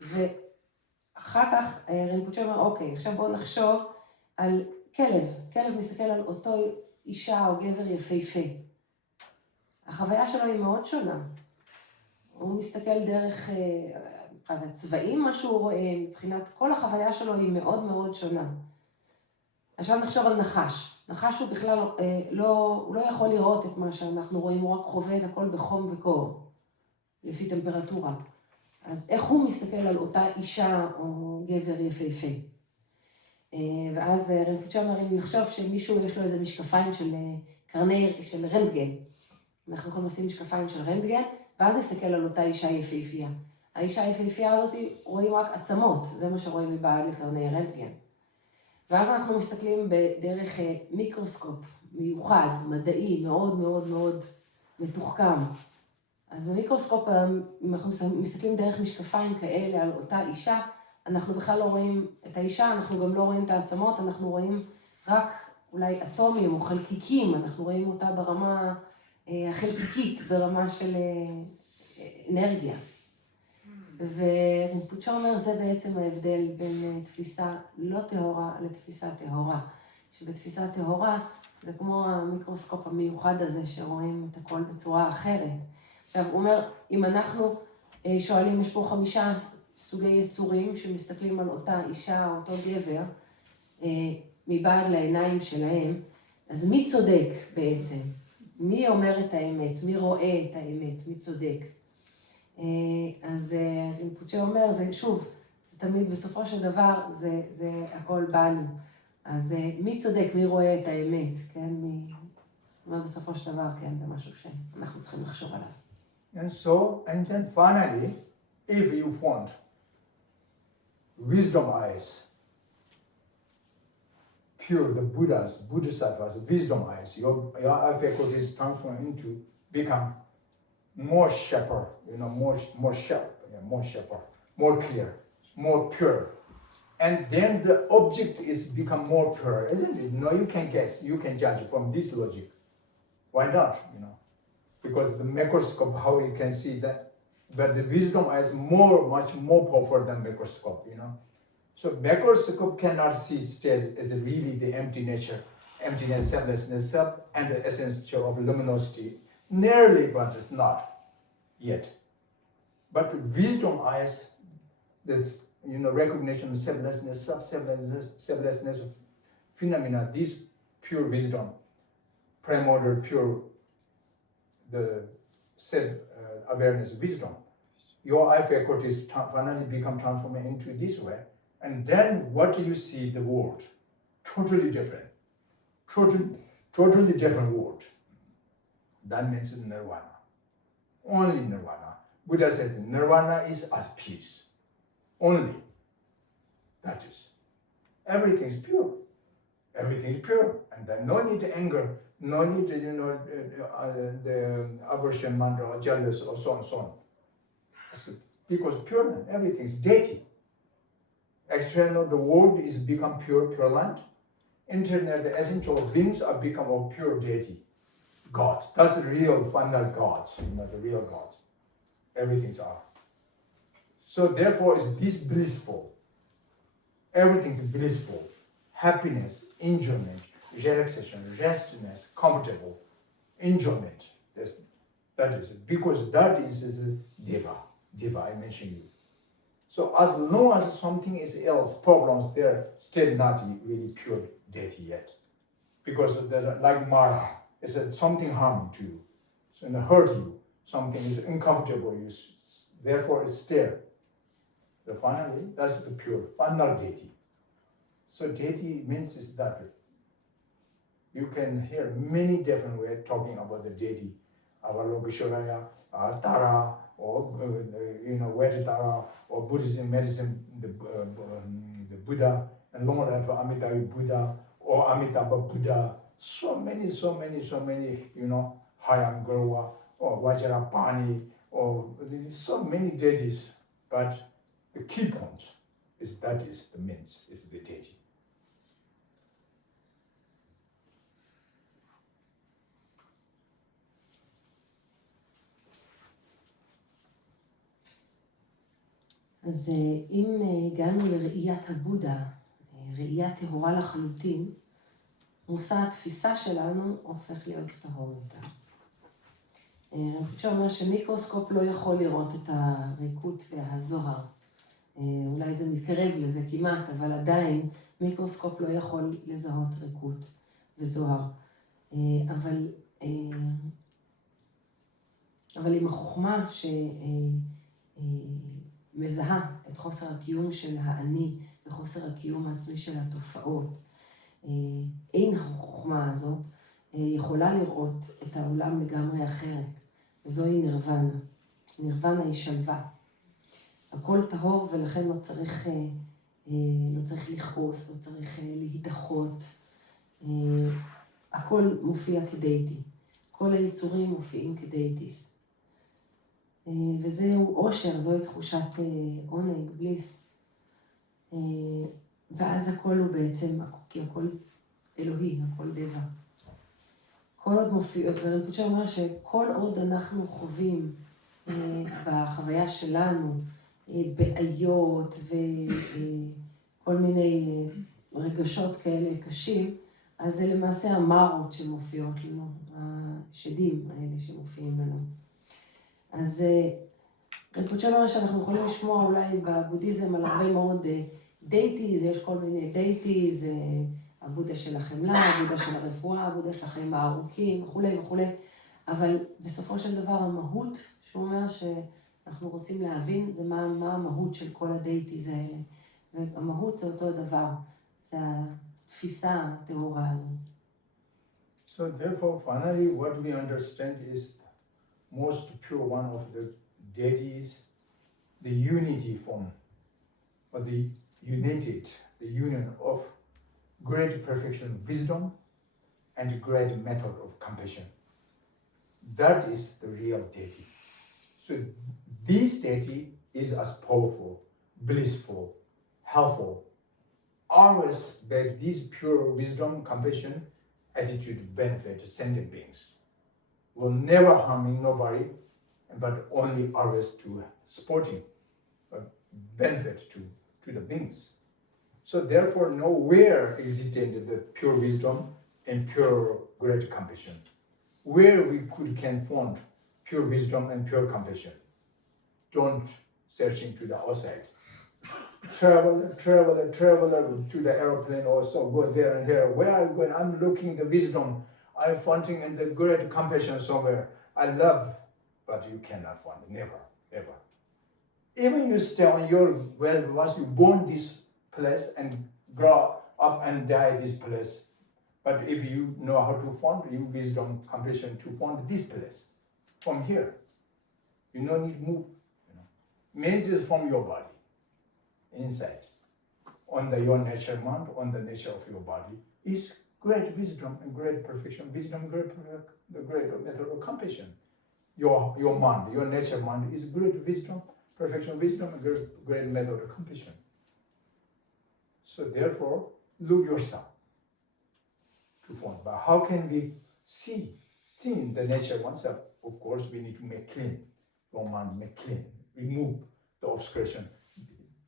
ואחר כך רינפוצ'ה אומר, אוקיי, עכשיו בואו נחשוב על כלב. כלב מסתכל על אותו אישה או גבר יפהפה. החוויה שלו היא מאוד שונה. הוא מסתכל דרך הצבעים, מה שהוא רואה, מבחינת כל החוויה שלו היא מאוד מאוד שונה. עכשיו נחשוב על נחש. נחש הוא בכלל לא יכול לראות את מה שאנחנו רואים, הוא רק חווה את הכל בחום וקור, לפי טמפרטורה. אז איך הוא מסתכל על אותה אישה או גבר יפהפה? ואז רינפוצ'ה אומר, אם נחשוב שמישהו יש לו איזה משקפיים של רנטגן, אנחנו יכולים לשים משקפיים של רנטגן, ואז נסתכל על אותה אישה יפהפייה. האישה היפהפייה הזאת רואים רק עצמות, זה מה שרואים מבעד לקרני רנטגן. ואז אנחנו מסתכלים בדרך מיקרוסקופ מיוחד, מדעי, מאוד מאוד מאוד מתוחכם. אז במיקרוסקופ, אם אנחנו מסתכלים דרך משקפיים כאלה על אותה אישה, אנחנו בכלל לא רואים את האישה, אנחנו גם לא רואים את העצמות, אנחנו רואים רק אולי אטומים או חלקיקים, אנחנו רואים אותה ברמה החלקיקית, ברמה של אנרגיה. ורינפוצ'ה אומר, זה בעצם ההבדל בין תפיסה לא טהורה לתפיסה טהורה. שבתפיסה טהורה זה כמו המיקרוסקופ המיוחד הזה שרואים את הכל בצורה אחרת. עכשיו, הוא אומר, אם אנחנו שואלים, יש פה 5 סוגי יצורים שמסתכלים על אותה אישה או אותו גבר, מבעד לעיניים שלהם, אז מי צודק בעצם? מי אומר את האמת? מי רואה את האמת? מי צודק? אז רינפוצ'ה אומר, זה שוב, זה תמיד בסופו של דבר, זה הכל בנו. אז מי צודק? מי רואה את האמת? כן? זאת אומרת, בסופו של דבר, כן, זה משהו שאנחנו צריכים לחשוב עליו. And then finally, if you want wisdom eyes, pure, the Bodhisattvas, wisdom eyes, your eye faculties transform into, become more sharper, more sharp, more sharper, more clear, more pure. And then the object is become more pure, isn't it? No, you can guess, you can judge from this logic. Why not, Because the microscope, how you can see that, but the wisdom is much more powerful than microscope, So microscope cannot see still as really the empty nature, emptiness, selflessness, self, and the essence of luminosity. Nearly, but it's not yet. But wisdom eyes, this recognition of selflessness, selflessness of phenomena, this pure wisdom, primordial pure, the self-awareness wisdom. Your eye faculties finally become transformed into this way, and then what do you see the world? Totally different. Totally different world. That means nirvana. Only nirvana. Buddha said nirvana is as peace. Only. That is. Everything is pure. Everything is pure. And then no need to anger, no need to, the aversion, mandra, or jealous, or so on and so on. Because pure land, everything is deity. External, the world is become pure land. Internal, the essential beings are become of pure deity. Gods. That's the real final gods, the real gods. Everything's are. So therefore, it's this blissful. Everything's blissful. Happiness, enjoyment, relaxation, restfulness, comfortable, enjoyment. That is because that is Deva. Deva, I mentioned you. So as long as something is else, problems, they're still not really pure deity yet. Because like Mara, it's something harming to you. So it hurt you. Something is uncomfortable. Therefore, it's still. So finally, that's the pure, final deity. So deity means is that you can hear many different ways talking about the deity. Avalokiteshvara, Tara, or Tara, or Buddhism, medicine, the Buddha, and long life Amitabha Buddha, or Amitabha Buddha. So many, Hayam Garuva, or Vajrapani, or so many deities. But the key point is that is the means, is the deity. אז אם הגענו לראיית הבודה, ראייה טהורה לחלוטין, מושא התפיסה שלנו הופך להיות טהור יותר. רינפוצ'ה אומר שמיקרוסקופ לא יכול לראות את הריקות והזוהר. אולי זה מתקרב לזה כמעט, אבל עדיין מיקרוסקופ לא יכול לזהות ריקות וזוהר. אבל עם החוכמה מזהה את חוסר הקיום של האני וחוסר הקיום העצמי של התופעות. אין החוכמה הזאת יכולה לראות את העולם לגמרי אחרת, וזוהי נירוונה. נירוונה היא שלווה. הכל טהור ולכן לא צריך לא צריך לכעוס, לא צריך להידחות. הכל מופיע כדייטי. כל היצורים מופיעים כדייטיס. וזהו אושר, זוהי תחושת עונג, בליס. ואז הכל הוא בעצם, כי הכל אלוהי, הכל דבע. כל עוד מופיע, ורינפוצ'ה אומר שכל עוד אנחנו חווים בחוויה שלנו בעיות וכל מיני רגשות כאלה קשים, אז זה למעשה המארות שמופיעות לנו, השדים האלה שמופיעים לנו. אז רינפוצ'ה אומר שאנחנו יכולים לשמוע אולי בבודהיזם על הרבה מאוד דייטיז, יש כל מיני דייטיז, הבודה של החמלה, הבודה של הרפואה, הבודה של החיים הארוכים וכולי וכולי, אבל בסופו של דבר המהות, שהוא אומר שאנחנו רוצים להבין, זה מה המהות של כל הדייטיז האלה. והמהות זה אותו דבר, זה התפיסה הטהורה הזאת. So therefore, finally, what we understand is most pure one of the deities, the unity form, or the united, the union of great perfection, wisdom, and great method of compassion. That is the real deity. So this deity is as powerful, blissful, helpful. Always that this pure wisdom, compassion, attitude benefit sentient beings. Will never harming nobody, but only always to supporting, benefit to the beings. So therefore, nowhere existed the pure wisdom and pure great compassion. Where we can find pure wisdom and pure compassion. Don't searching to the outside. Travel to the airplane also, go there and here. Where are you going? I'm looking the wisdom. I'm finding in the great compassion somewhere. I love, but you cannot find it, never, ever. Even you stay on your, well, once you born this place and grow up and die this place. But if you know how to find your wisdom, compassion to find this place, from here, you no need move. Means is from your body, inside. On your nature mind, on the nature of your body, is great wisdom and great perfection. Wisdom, the great method of compassion. Your mind, your nature mind is great wisdom, perfection, wisdom, and great method of compassion. So therefore, look yourself to find. But how can we see the nature oneself? Of course, we need to make clean. Your mind make clean. Remove the obscuration,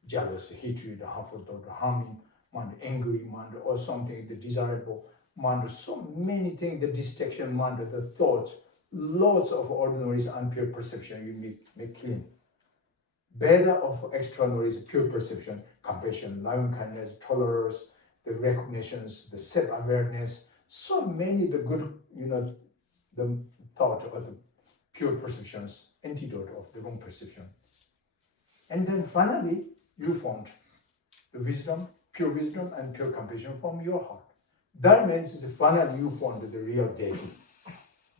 jealousy, hatred, the harmful thought, the harming mind, angry mind, or something, the desirable mind. So many things, the distraction mind, the thoughts, lots of ordinary and pure perception you make clean. Better of extraordinary is pure perception, compassion, loving kindness, tolerance, the recognitions, the self-awareness, so many the good, the thought of the pure perceptions, antidote of the wrong perception. And then finally, you found the wisdom, pure wisdom and pure compassion from your heart. That means finally you found the real deity,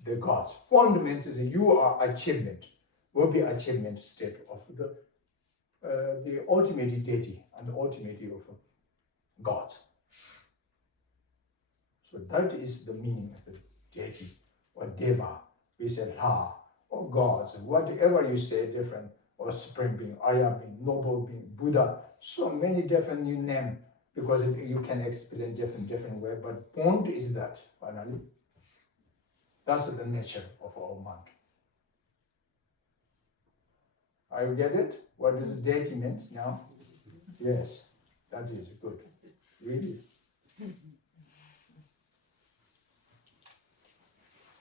the gods. Fundamentally is you are achievement, will be achievement state of the ultimate deity and the ultimate of God. So that is the meaning of the deity or deva. We say La or gods, whatever you say different, or supreme being, Arya being, noble being, Buddha, so many different new name because you can explain different way. But point is that finally, that's the nature of our mind. You get it? What does deity mean now? Yes, that is good. Really.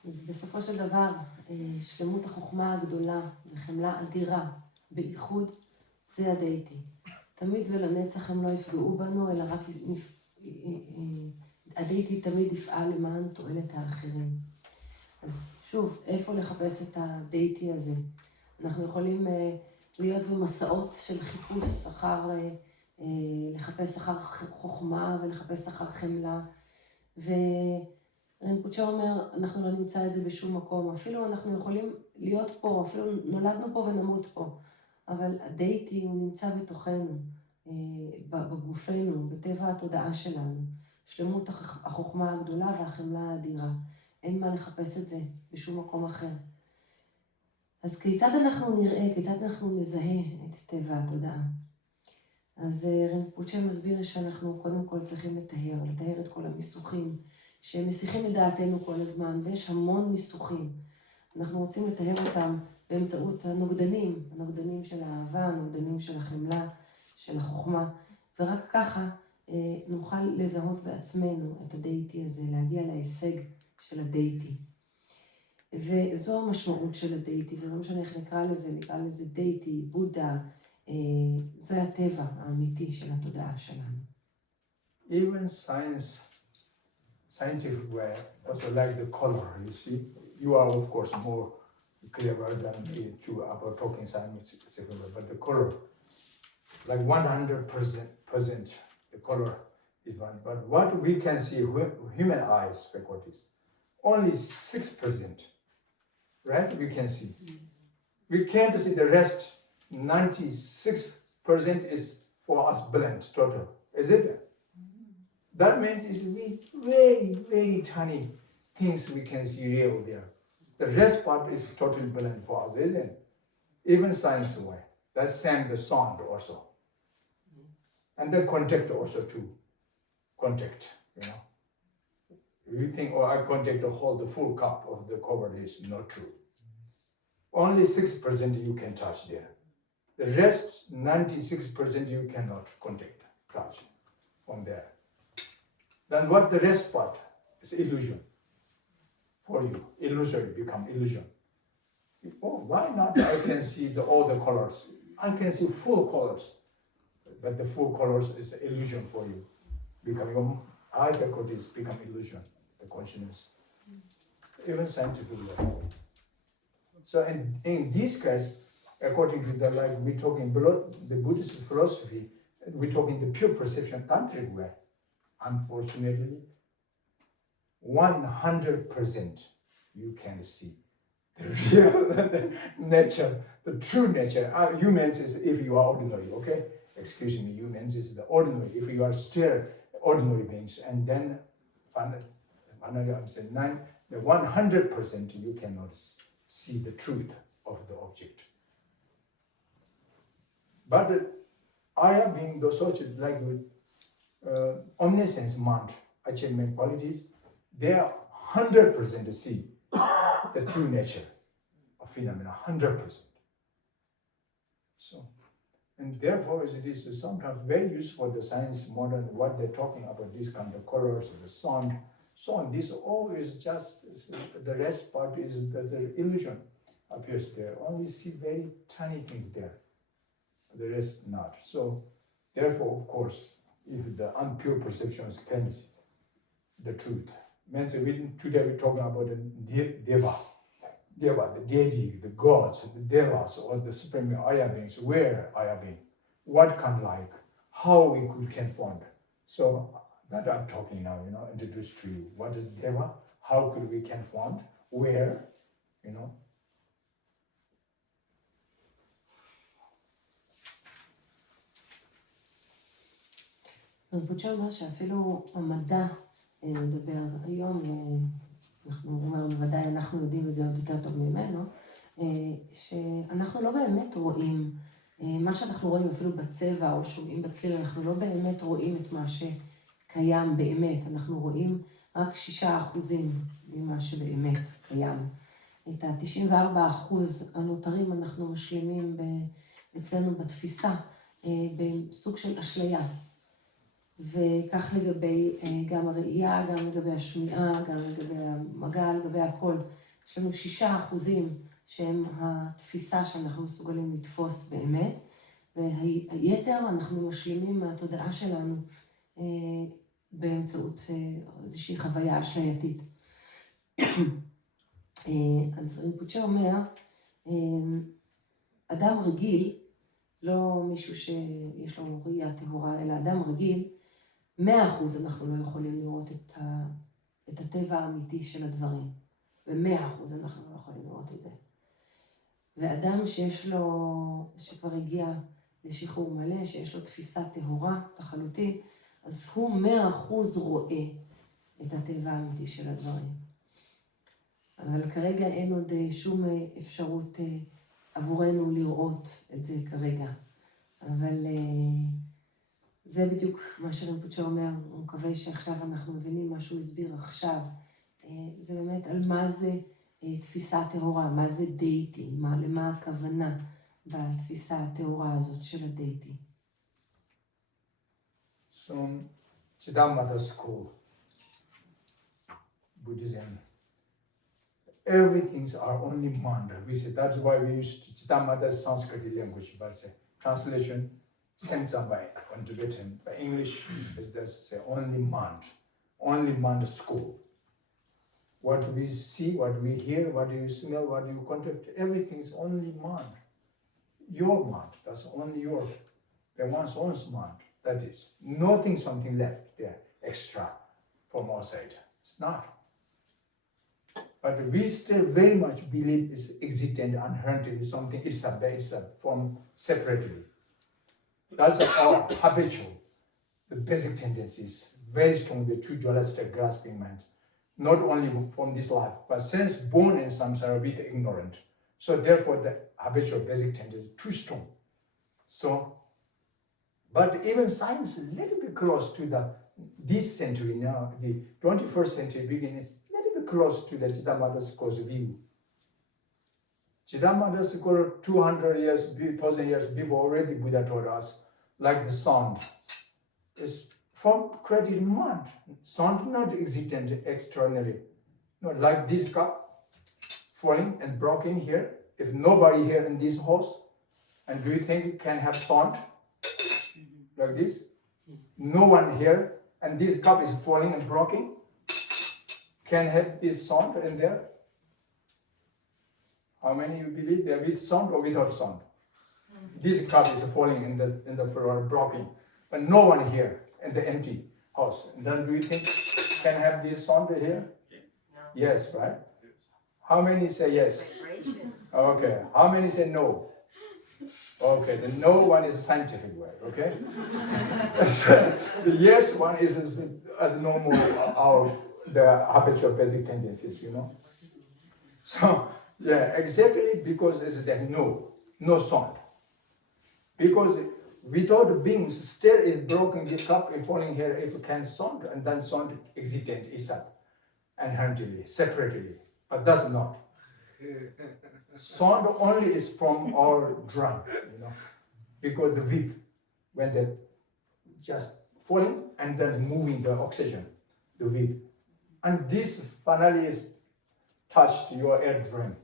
אז בסופו של דבר, שלמות החוכמה הגדולה וחמלה אדירה בייחוד, זה הדייטי. תמיד ולנצח הם לא יפגעו בנו, אלא רק הדייטי תמיד יפעל למען תועלת האחרים. אז שוב, איפה לחפש את הדייטי הזה? אנחנו יכולים להיות במסעות של חיפוש אחר, לחפש אחר חוכמה ולחפש אחר חמלה. ורינפוצ'ה אומר, אנחנו לא נמצא את זה בשום מקום. אפילו אנחנו יכולים להיות פה, אפילו נולדנו פה ונמות פה. אבל הדייטי הוא נמצא בתוכנו. בגופנו, בטבע התודעה שלנו, שלמות החוכמה הגדולה והחמלה האדירה. אין מה לחפש את זה בשום מקום אחר. אז כיצד אנחנו נראה, כיצד אנחנו נזהה את טבע התודעה? אז רינפוצ'ה מסביר שאנחנו קודם כל צריכים לטהר את כל המיסוכים, שמסיחים את דעתנו כל הזמן, ויש המון מיסוכים. אנחנו רוצים לטהר אותם באמצעות הנוגדנים של האהבה, הנוגדנים של החמלה, של החוכמה, ורק ככה נוכל לזהות בעצמנו את הדייטי הזה, להגיע להישג של הדייטי. וזו המשמעות של הדייטי, ולא משנה איך נקרא לזה דייטי, בודהה, זה הטבע האמיתי של התודעה שלנו. Even scientific way, also like the color, you see. You are of course more clever than me too about talking scientific, but the color, like 100% the color is one. But what we can see, human eyes, faculties, only 6%, right? We can see. We can't see the rest. 96% is for us blend total, is it? That means it's very, very tiny things we can see real there. The rest part is totally blend for us, isn't it? Even science way. That's same the sound also. And the contact also too. Contact, you know. You think, oh, I contact to hold the full cup of the cover is not true. Only 6% you can touch there. The rest, 96% you cannot contact, touch from there. Then what the rest part is illusion for you. Illusory become illusion. Oh, why not? I can see all the colors. I can see full colors. But the full colors is illusion for you. Become your eye faculties become illusion, the consciousness. Even scientifically. So in this case, according to the, like we're talking the Buddhist philosophy, we're talking the pure perception tantric way. Unfortunately, 100% you can see the real nature, the true nature. Humans is if you are ordinary, okay? Excuse me, humans is the ordinary. If you are still ordinary beings, and then finally I'm saying the 100% you cannot see the truth of the object. But I have been associated like with omniscience mind, achievement qualities, they are 100% see the true nature of phenomena, 100%. So, and therefore it is sometimes very useful the science modern, what they're talking about, these kind of colors, the sound, so on. This all is just, the rest part is the illusion appears there. Only see very tiny things there. The rest not. So, therefore, of course, if the unpure perceptions can see the truth. Means today we're talking about the deva, the deity, the gods, the devas, or the supreme Ayah beings. Where Ayah being? What can like? How we can find? So that I'm talking now, you know, introduce to you. What is deva? How could we can find? Where? You know. רינפוצ'ה אומר שאפילו המדע מדבר היום, ואנחנו אומרים, בוודאי אנחנו יודעים את זה עוד יותר טוב ממנו, שאנחנו לא באמת רואים, מה שאנחנו רואים אפילו בצבע או שומעים בצליל, אנחנו לא באמת רואים את מה שקיים באמת, אנחנו רואים רק 6% ממה שבאמת קיים. את ה-94% הנותרים אנחנו משלימים אצלנו בתפיסה, בסוג של אשליה. וכך לגבי גם הראייה, גם לגבי השמיעה, גם לגבי המגע, לגבי הכל. יש לנו 6% שהם התפיסה שאנחנו מסוגלים לתפוס באמת, והיתר אנחנו משלימים מהתודעה שלנו באמצעות איזושהי חוויה אשלייתית. אז רינפוצ'ה אומר, אדם רגיל, לא מישהו שיש לו ראייה טהורה, אלא אדם רגיל, 100% אנחנו לא יכולים לראות את הטבע האמיתי של הדברים. ו100% אנחנו לא יכולים לראות את זה. ואדם שיש לו, שכבר הגיע לשחרור מלא, שיש לו תפיסה טהורה לחלוטין, אז הוא 100% רואה את הטבע האמיתי של הדברים. אבל כרגע אין עוד שום אפשרות עבורנו לראות את זה כרגע. אבל זה בדיוק מה שרינפוצ'ה אומר, הוא מקווה שעכשיו אנחנו מבינים מה שהוא הסביר עכשיו. זה באמת על מה זה תפיסה טהורה, מה זה דייטי, למה הכוונה בתפיסה הטהורה הזאת של הדייטי. So, Siddhamata school, Buddhism, everything are only mind. We say that's why we use Siddhamata's Sanskrit language, but translation Samsa by Tibetan, by English is this say only mind school. What we see, what we hear, what you smell, what you contact, everything is only mind. Your mind, that's only your, the one's own mind. That is, nothing, something left there, extra from our side. It's not. But we still very much believe it's existent, inherently, something is from separately. That's our habitual, the basic tendencies, very strong, the true dualistic grasping mind. Not only from this life, but since born in samsara, we are ignorant. So therefore, the habitual basic tendency is too strong. So, but even science is a little bit close to this century now, the 21st century beginning, is a little bit close to the Siddhamata school's view. Siddhamata school 200 years, 1000 years before already Buddha taught us, like the sound. It's from created mind. Sound not existent externally. No, like this cup falling and broken here. If nobody here in this house, and do you think it can have sound like this? No one here, and this cup is falling and broken. Can have this sound in there? How many you believe they're with sound or without sound? This cup is falling in the floor, broken, but no one here in the empty house. And then do you think can have this sound here? No. Yes, right? How many say yes? Okay. How many say no? Okay, the no one is a scientific way, okay? The yes one is as normal the habitual basic tendencies, you know? So, yeah, exactly because there's no sound. Because without beings, still is broken, the cup is falling here, if it can sound, and then sound existent itself, inherently, separately, but does not. Sound only is from our drum, you know, because the whip, when they just falling and then moving the oxygen, the whip. And this finally is touched your eardrum.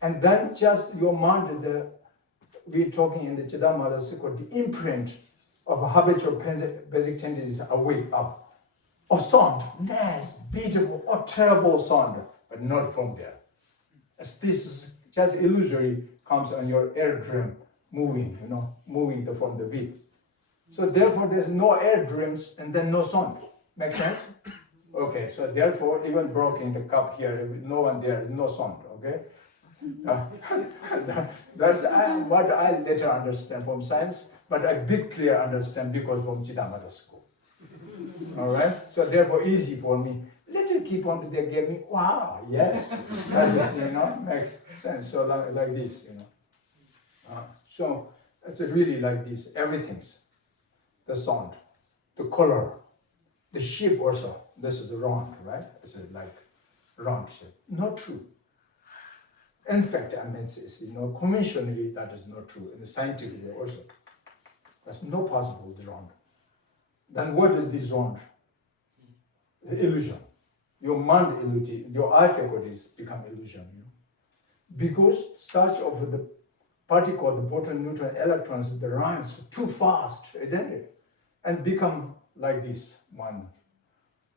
And then just your mind, we're talking in the Siddhamata Sukha, the imprint of habitual basic tendencies awake up. Or sound, nice, beautiful, or terrible sound, but not from there. As this is just illusory, comes on your eardrum, moving, you know, moving from the whip. So therefore, there's no eardrums and then no sound. Make sense? Okay, so therefore, even broken the cup here, no one there, is no sound, okay? That's what I later understand from science, but I big clear understand because from Siddhamata school. All right? So therefore, easy for me. Little keep on, they gave me, wow, yes. That is, you know, makes sense. So like this, you know. So it's really like this, everything's. The sound, the color, the shape also. This is round, right? This is like round shape. Not true. In fact, I mean, it's, you know, conventionally that is not true. In the scientific way also. There's no possible round. Then what is this round? The illusion. Your mind illusion, your eye faculties become illusion. You know? Because such of the particle, the proton, neutron, electrons, the runs too fast, isn't it? And become like this one,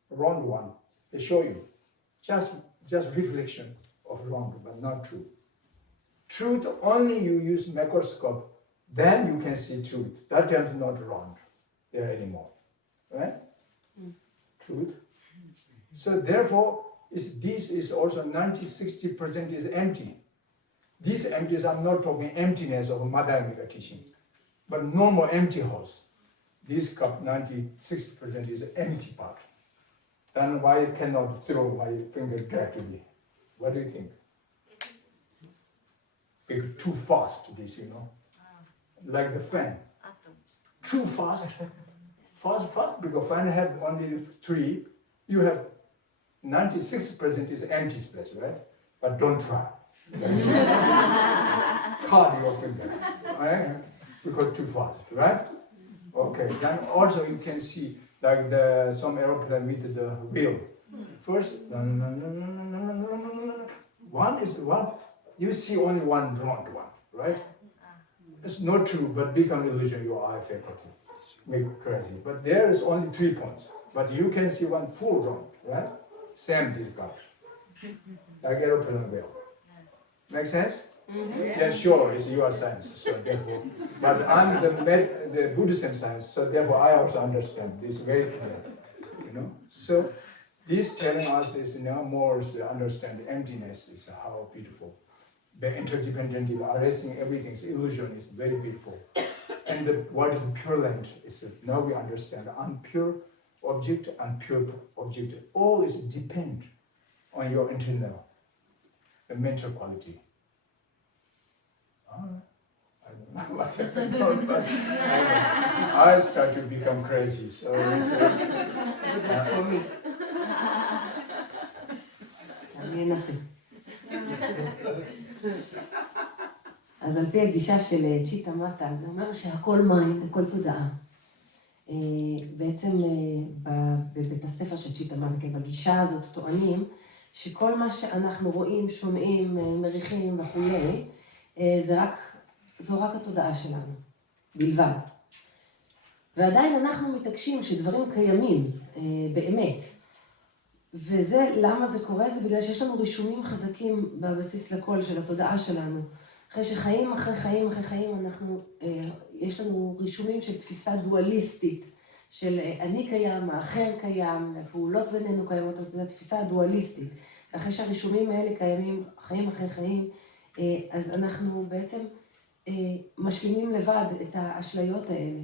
round one. They show you just reflection of round, but not true. Truth only you use microscope, then you can see truth. That time is not round there anymore, right? Truth. So therefore, this is also 90-60% is empty. These empties, I'm not talking emptiness of Madhyamika teaching. but normal empty house. This cup, 96% is empty part. Then why cannot throw my finger directly? What do you think? Because too fast, this, like the fan. Too fast. Fast, because fan have only 3. You have 96% is empty space, right? But don't try. Cut your finger, right? Because too fast, right? Okay, then also you can see like some aeroplane with the wheel. First, one is one. You see only one round one, right? It's not true, but become illusion. Your eye faculty make crazy. But there is only 3 points. But you can see one full round, right? Same this color, like aeroplane wheel. Make sense? Yeah, sure, it's your science, so therefore. But I'm the Buddhism science, so therefore I also understand this very clear, So this telling us is more to understand emptiness is how beautiful. The interdependent, arresting everything, illusion is very beautiful. And what is pure land is now we understand unpure object and pure object. All is depend on your internal, the mental quality. I don't know what's going on, but I start to become crazy. So for me. אני אנסה. אז על פי הגישה של צ'יטה מטה, זה אומר שהכל מים, הכל תודעה. בעצם בבית הספר של צ'יטה מטה, בגישה הזאת טוענים שכל מה שאנחנו רואים, שומעים, מריחים וכולי, זו רק התודעה שלנו, בלבד. ועדיין אנחנו מתעקשים שדברים קיימים, באמת. וזה, למה זה קורה? זה בגלל שיש לנו רישומים חזקים בבסיס לכל של התודעה שלנו. אחרי שחיים אחרי חיים, יש לנו רישומים של תפיסה דואליסטית, של אני קיים, האחר קיים, הפעולות בינינו קיימות, אז זו התפיסה הדואליסטית. ואחרי שהרישומים האלה קיימים, חיים אחרי חיים, אז אנחנו בעצם משלימים לבד את האשליות האלה.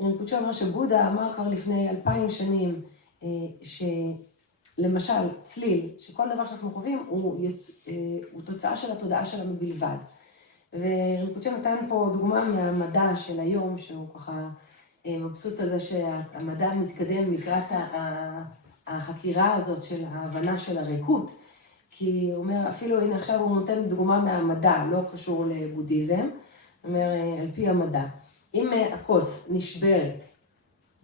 רינפוצ'ה אומר שבודה אמר כבר לפני 2000 שנים, שלמשל צליל, שכל דבר שאנחנו חווים הוא תוצאה של התודעה שלנו בלבד. ורינפוצ'ה נתן פה דוגמה מהמדע של היום, שהוא ככה מבסוט על זה שהמדע מתקדם לקראת החקירה הזאת של ההבנה של הריקות, כי הוא אומר, אפילו הנה עכשיו הוא נותן דוגמה מהמדע, לא קשור לבודהיזם, הוא אומר, על פי המדע. אם הכוס נשברת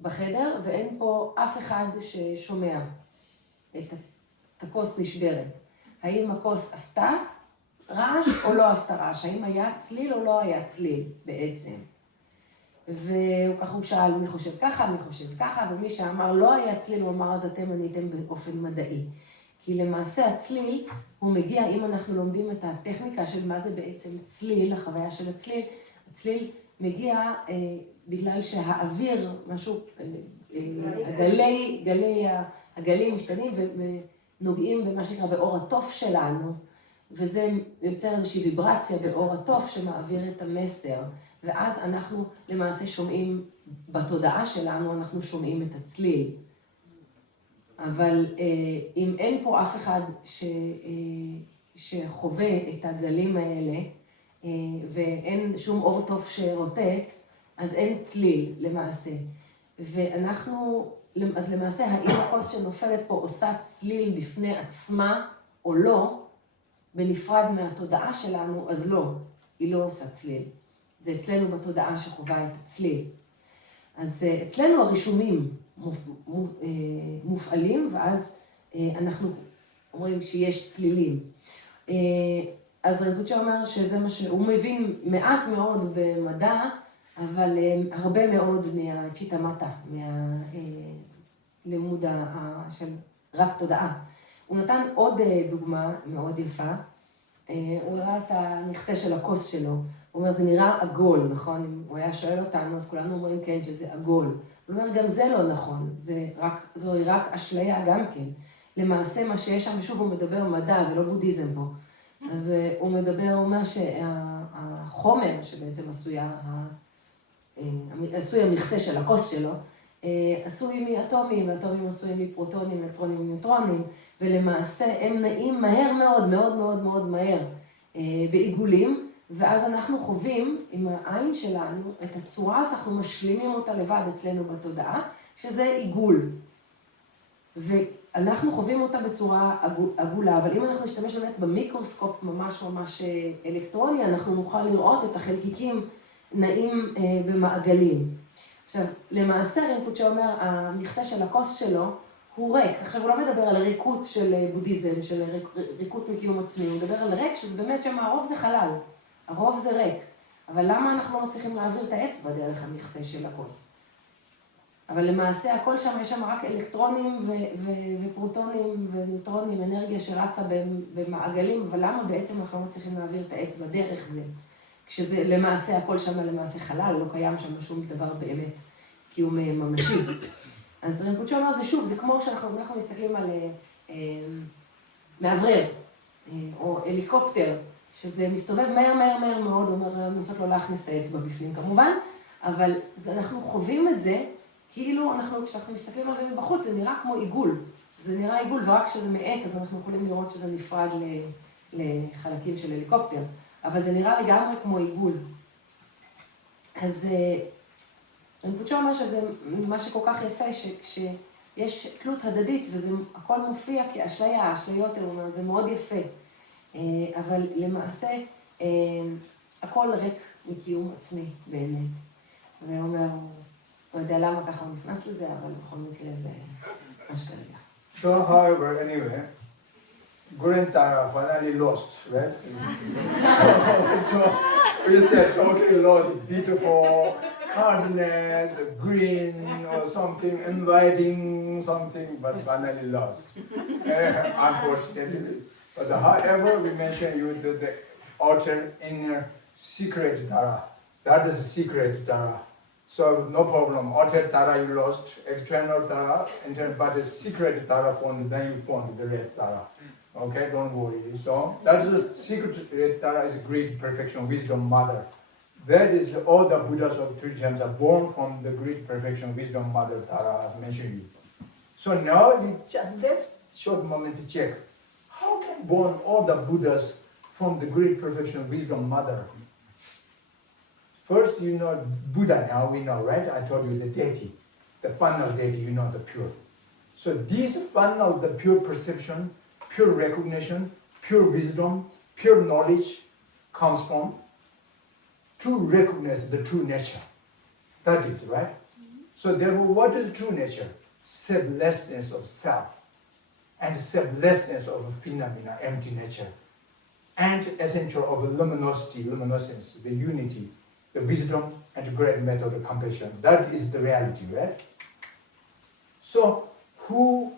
בחדר ואין פה אף אחד ששומע את הכוס נשברת, האם הכוס עשתה רעש או לא עשתה רעש? האם היה צליל או לא היה צליל בעצם? וככה הוא שאל מי חושב ככה, מי חושב ככה, ומי שאמר לא היה צליל, הוא אמר אז אתם עניתם באופן מדעי. כי למעשה הצליל, הוא מגיע, אם אנחנו לומדים את הטכניקה של מה זה בעצם צליל, החוויה של הצליל, הצליל מגיע בגלל שהאוויר, משהו, הגלים משתנים ונוגעים במה שנקרא באור התוף שלנו, וזה יוצר איזושהי ויברציה באור התוף שמעביר את המסר, ואז אנחנו למעשה שומעים, בתודעה שלנו אנחנו שומעים את הצליל. אבל אם אין פה אף אחד שחווה את הגלים האלה, ואין שום אור תוף שרוטט, אז אין צליל למעשה. אז למעשה, האם הכוס שנופלת פה עושה צליל בפני עצמה או לא, בנפרד מהתודעה שלנו, אז לא, היא לא עושה צליל. זה אצלנו בתודעה שחווה את הצליל. אז אצלנו הרישומים מופעלים, ואז אנחנו אומרים שיש צלילים. אז רינפוצ'ה אומר שזה מה שהוא מבין מעט מאוד במדע, אבל הרבה מאוד מהצ'יטה מטה, מהלימוד של רק תודעה. הוא נתן עוד דוגמה מאוד יפה, הוא ראה את המכסה של הכוס שלו, הוא אומר זה נראה עגול, נכון? אם הוא היה שואל אותנו, אז כולנו אומרים כן שזה עגול. הוא אומר גם זה לא נכון, זוהי רק אשליה גם כן. למעשה מה שיש שם, ושוב הוא מדבר מדע, זה לא בודהיזם פה. אז הוא מדבר, הוא אומר שהחומר שבעצם עשויה עשוי המכסה של הכוס שלו, עשוי מאטומים, ואטומים עשוי מפרוטונים, אלקטרונים וניוטרונים, ולמעשה הם נעים מהר מאוד, מאוד מאוד מאוד מהר בעיגולים, ואז אנחנו חווים עם העין שלנו את הצורה שאנחנו משלימים אותה לבד אצלנו בתודעה, שזה עיגול. ואנחנו חווים אותה בצורה עגולה, אבל אם אנחנו נשתמש באמת במיקרוסקופ ממש ממש אלקטרוני, אנחנו נוכל לראות את החלקיקים נעים במעגלים. עכשיו, למעשה רינפוצ'ה אומר, המכסה של הכוס שלו הוא ריק. עכשיו, הוא לא מדבר על ריקות של בודהיזם, של ריקות מקיום עצמי, הוא מדבר על ריק, שזה באמת שם הרוב זה חלל, הרוב זה ריק. אבל למה אנחנו לא מצליחים להעביר את האצבע דרך המכסה של הכוס? אבל למעשה הכל שם, יש שם רק אלקטרונים ופרוטונים וניוטרונים, אנרגיה שרצה במעגלים, אבל למה בעצם אנחנו לא מצליחים להעביר את האצבע דרך זה? כשזה למעשה, הכל שם למעשה חלל, לא קיים שם שום דבר באמת קיום ממשי. אז רינפוצ'ה אומר, זה שוב, זה כמו שאנחנו מסתכלים על מאוורר, או הליקופטר, שזה מסתובב מהר מהר מהר מאוד, אומר, לנסות לא להכניס את האצבע בפנים כמובן, אבל אנחנו חווים את זה, כאילו כשאנחנו מסתכלים על זה מבחוץ, זה נראה כמו עיגול. זה נראה עיגול, ורק כשזה מעט, אז אנחנו יכולים לראות שזה נפרד לחלקים של הליקופטר. אבל זה נראה לגמרי כמו עיגול. אז רינפוצ'ה אומר שזה מה שכל כך יפה, שכשיש תלות הדדית, והכל מופיע כאשליה, האשליות, זה מאוד יפה. אבל למעשה, הכל ריק מקיום עצמי, באמת. והוא אומר, לא יודע למה ככה הוא נכנס לזה, אבל בכל מקרה זה מה שכרגע. So, however, anyway, Tara finally lost, right? So we said, okay, Lord, beautiful, kindness, green, or something, inviting something, but finally lost, unfortunately. But however, we mentioned you the outer inner secret Tara. That is a secret Tara. So no problem. Outer Tara you lost, external Tara, internal, but the secret Tara found, then you found the red Tara. Okay, don't worry. So that is the secret red Tara is great perfection, wisdom mother. That is all the Buddhas of three times are born from the great perfection, wisdom mother Tara, as mentioned. So now you just let's short moment to check. How can born all the Buddhas from the great perfection, wisdom mother? First, you know, Buddha now, we know, right? I told you the deity, the final deity, you know, the pure. So this final, the pure perception, pure recognition, pure wisdom, pure knowledge comes from to recognize the true nature. That is, right? So therefore, what is true nature? Selflessness of self and selflessness of phenomena, empty nature, and essential of luminosity, luminescence, the unity, the wisdom and the great method of compassion. That is the reality, right? So, whom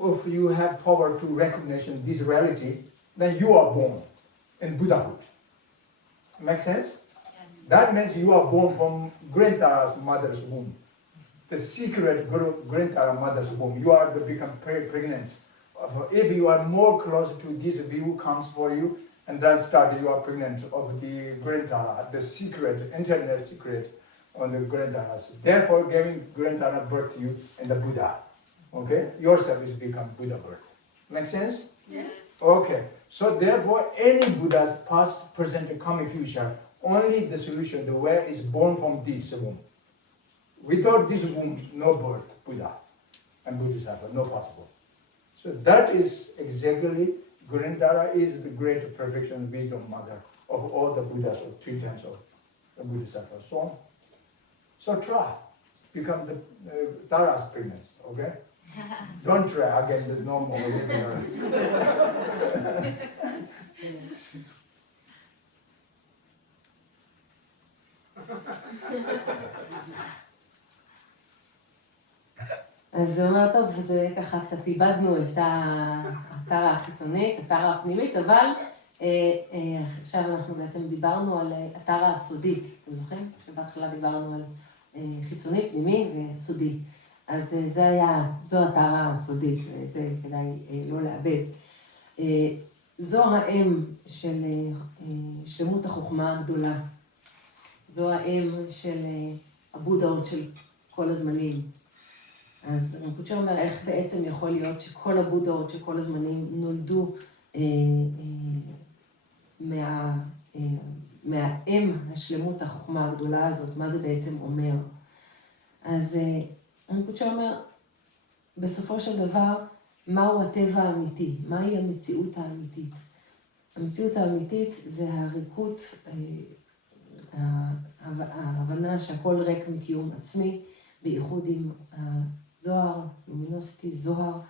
of you have power to recognize this reality, then you are born in Buddhahood. Make sense? Yes. That means you are born from Great Tara's mother's womb. The secret Great Tara mother's womb. You are to become pregnant. If you are more close to this view comes for you, and then start you are pregnant of the Great Tara, the secret, internal secret on the Great Taras. Therefore, giving Great Tara birth to you in the Buddha. Okay? Yourself is become Buddha birth. Make sense? Yes. Okay. So therefore, any Buddha's past, present, and coming future, only the solution, the way is born from this womb. Without this womb, no birth, Buddha and Bodhisattva, no possible. So that is exactly Great Tara is the great perfection, wisdom mother of all the Buddhas of three times of the Bodhisattva. So try, become the Tara's pregnant, okay? Don't try again, there's no more. אז זה אומר טוב, וזה ככה קצת איבדנו את הטארה החיצונית, הטארה הפנימית, אבל עכשיו אנחנו בעצם דיברנו על הטארה הסודית, אתם זוכרים? שבהתחלה דיברנו על חיצוני, פנימי וסודי. אז זו הטארה הסודית, ואת זה כדאי לא לאבד. זו האם של שלמות החוכמה הגדולה. זו האם של הבודהות של כל הזמנים. אז רינפוצ'ה אומר איך בעצם יכול להיות שכל הבודהות של כל הזמנים נולדו מהאם השלמות החוכמה הגדולה הזאת, מה זה בעצם אומר. אז רינפוצ'ה אומר, בסופו של דבר, מהו הטבע האמיתי? מהי המציאות האמיתית? המציאות האמיתית זה הריקות, ההבנה שהכל ריק מקיום עצמי, בייחוד עם הזוהר, לומינוסיטי, זוהר,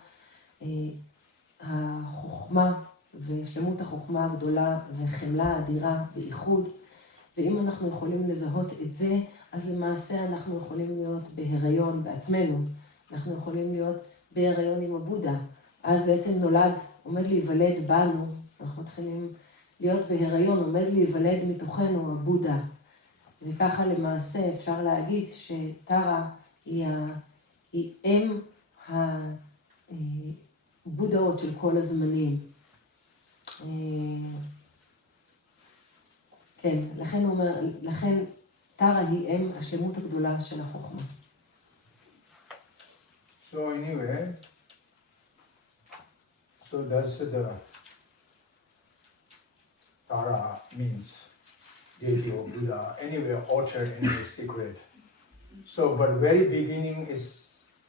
החוכמה ושלמות החוכמה הגדולה וחמלה האדירה בייחוד. ואם אנחנו יכולים לזהות את זה, אז למעשה אנחנו יכולים להיות בהיריון בעצמנו. אנחנו יכולים להיות בהיריון עם הבודה. אז בעצם נולד, עומד להיוולד בנו, אנחנו מתחילים להיות בהיריון, עומד להיוולד מתוכנו הבודה. וככה למעשה אפשר להגיד שטארה היא אם הבודהות של כל הזמנים. כן, לכן הוא אומר, לכן טארה היא אם השלמות הגדולה של החוכמה. So anyway, so that's the Tara means deity or Buddha. Anyway, altar in the secret. So, but very beginning is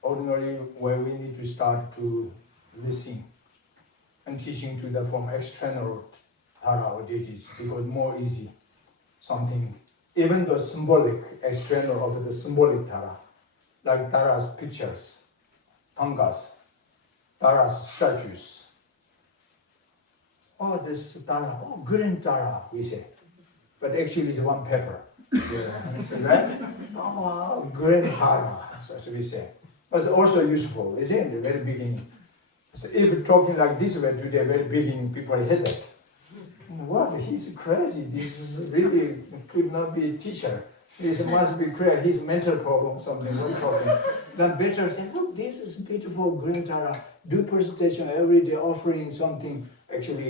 ordinarily where we need to start to listen and teaching to the from external Tara or deities because more easy. Something, even the symbolic external of the symbolic Tara, like Tara's pictures, tangas, Tara's statues. Oh, this is Tara. Oh, green Tara, we say. But actually it's one pepper. Right? Oh, green Tara, so we say. But it's also useful, isn't it? In the very beginning. So if talking like this way to the very beginning, people hate it. What? He's crazy. This is really could not be a teacher. This must be crazy. His mental problem, something. What problem? Then better say, look, this is beautiful green Tara. Do presentation every day, offering something. Actually,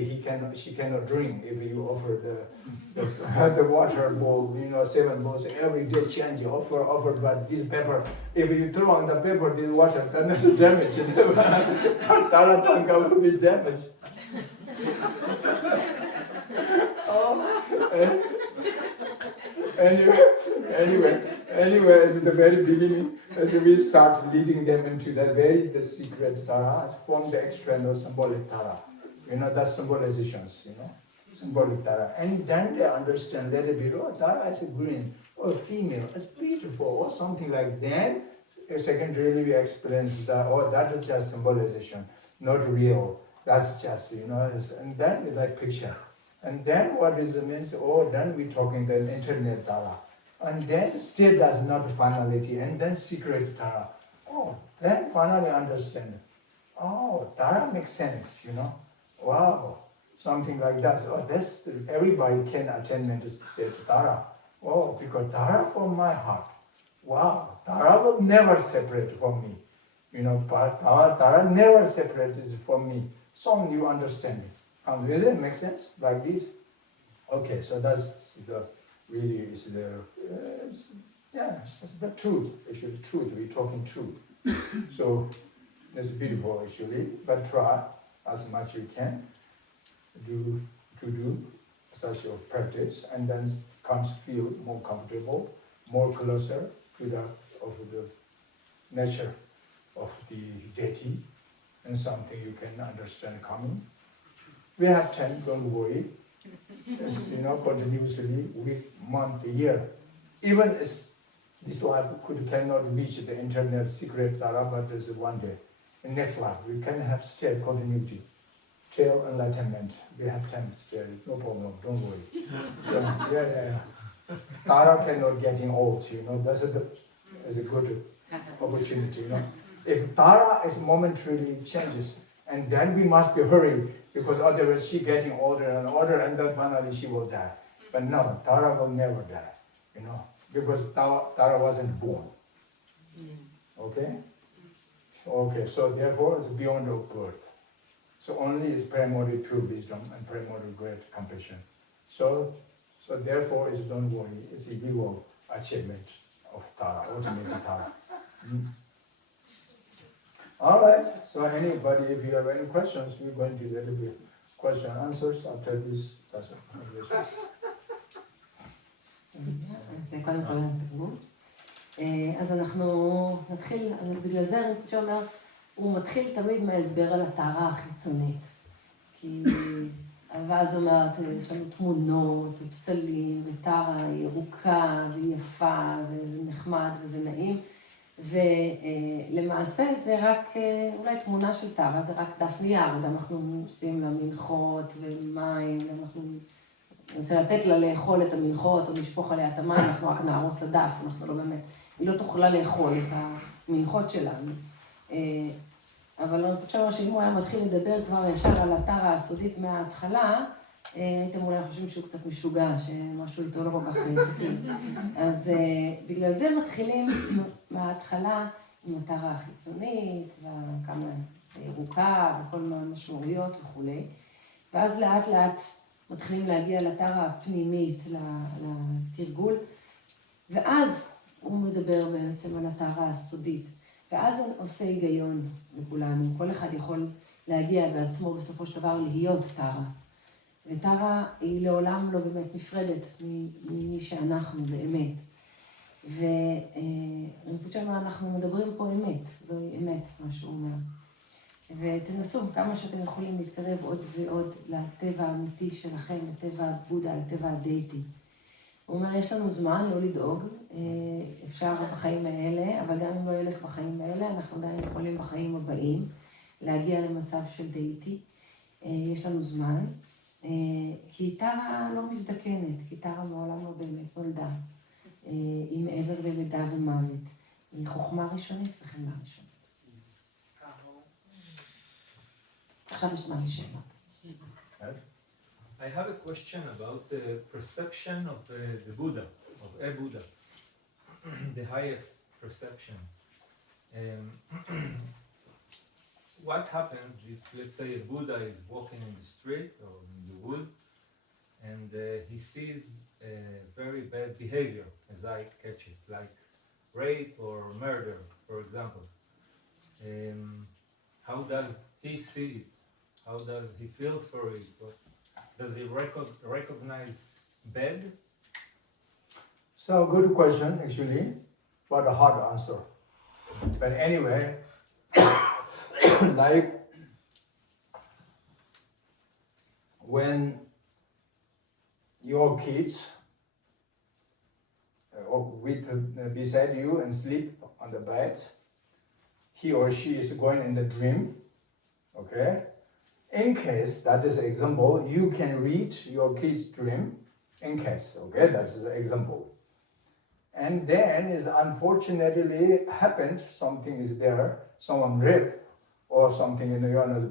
she cannot drink if you offer the water bowl, 7 bowls every day. Change, offer. But this pepper, if you throw on the pepper, this water, then it's damage. Tara Tanga will be damaged. Anyway, at the very beginning, as we start leading them into the secret Tara, from the external symbolic Tara, the symbolizations, symbolic Tara, and then they understand a little bit. Oh, Tara is a green, or female, it's beautiful, or something like that. Secondarily, we explain that. Oh, that is just symbolization, not real. That's just and then we like picture. And then what is the means? Oh, then we talking the internet Tara. And then still does not finality. And then secret Tara. Oh, then finally understand. Oh, Tara makes sense, Wow, something like that. Oh, that's everybody can attend to state Tara. Oh, because Tara from my heart. Wow, Tara will never separate from me. Tara never separated from me. So you understand it. Does it make sense like this? Okay, so that's the that's the truth. Actually, truth. We're talking truth. So that's beautiful actually. But try as much you can do such a practice, and then comes feel more comfortable, more closer to the nature of the deity, and something you can understand coming. We have time, don't worry. Continuously, week, month, year. Even as this life cannot reach the internet secret Tara, but there's one day. In next life, we can have still continuity, still enlightenment. We have time still, no problem, don't worry. So, Tara cannot getting old, that's a good opportunity, If Tara is momentarily changes, and then we must be hurried, because otherwise she getting older and older, and then finally she will die. But no, Tara will never die, because Tara wasn't born. Okay? Okay, so therefore it's beyond of birth. So only is primordial pure wisdom and primordial great compassion. So So therefore, don't worry. It's a view of achievement of Tara, ultimate Tara. All right. So anybody, if you have any questions, we're going to do a little bit question and answers after this session. אז קודם כל התגלמות. אז אנחנו נתחיל, בגלל זה רינפוצ'ה אומר, הוא מתחיל תמיד מההסבר על הטהרה החיצונית. כי ואז אומרת, יש לנו תמונות ופסלים, וטארה היא ירוקה והיא יפה, וזה נחמד וזה נעים. ולמעשה זה רק, אולי תמונה של טארה, זה רק דף נייר, גם אנחנו עושים לה מנחות ומים, ואנחנו נרצה לתת לה לאכול את המנחות או לשפוך עליה את המים, אנחנו רק נהרוס לדף, אנחנו לא באמת, היא לא תוכלה לאכול את המנחות שלנו. אבל אני חושבת שאם הוא היה מתחיל לדבר כבר ישר על הטארה הסודית מההתחלה, הייתם אולי חושבים שהוא קצת משוגע, שמשהו איתו לא כל כך תקין. אז בגלל זה מתחילים מההתחלה עם הטארה החיצונית, וכמה ירוקה, וכל מיני משמעויות וכו'. ואז לאט לאט מתחילים להגיע לטארה הפנימית, לתרגול, ואז הוא מדבר בעצם על הטארה הסודית. ואז זה עושה היגיון לכולנו. כל אחד יכול להגיע בעצמו בסופו של דבר להיות טארה. וטארה היא לעולם לא באמת נפרדת ממי שאנחנו באמת. ורינפוצ'ה אמר, אנחנו מדברים פה אמת, זוהי אמת, מה שהוא אומר. ותנסו כמה שאתם יכולים להתקרב עוד ועוד לטבע האמיתי שלכם, לטבע הבודה, לטבע הדייטי. הוא אומר, יש לנו זמן לא לדאוג, אפשר בחיים האלה, אבל גם אם לא ילך בחיים האלה, אנחנו עדיין יכולים בחיים הבאים להגיע למצב של דייטי. יש לנו זמן, כי טארה לא מזדקנת, כי טארה מעולם לא באמת נולדה, עם עבר ולידה ומוות, היא חוכמה ראשונית וחמלה ראשונית. עכשיו יש זמן לשאלות. I have a question about the perception of the Buddha, of a Buddha, the highest perception. What happens if, let's say, a Buddha is walking in the street or in the wood, and he sees very bad behavior, as I catch it, like rape or murder, for example. How does he see it? How does he feel for it? Does he recognize bad? So good question actually, but a hard answer. But anyway, like when your kids beside you and sleep on the bed, he or she is going in the dream, okay? In case, that is example, you can read your kid's dream, in case, okay, that's the example. And then is unfortunately happened, something is there, someone raped or something,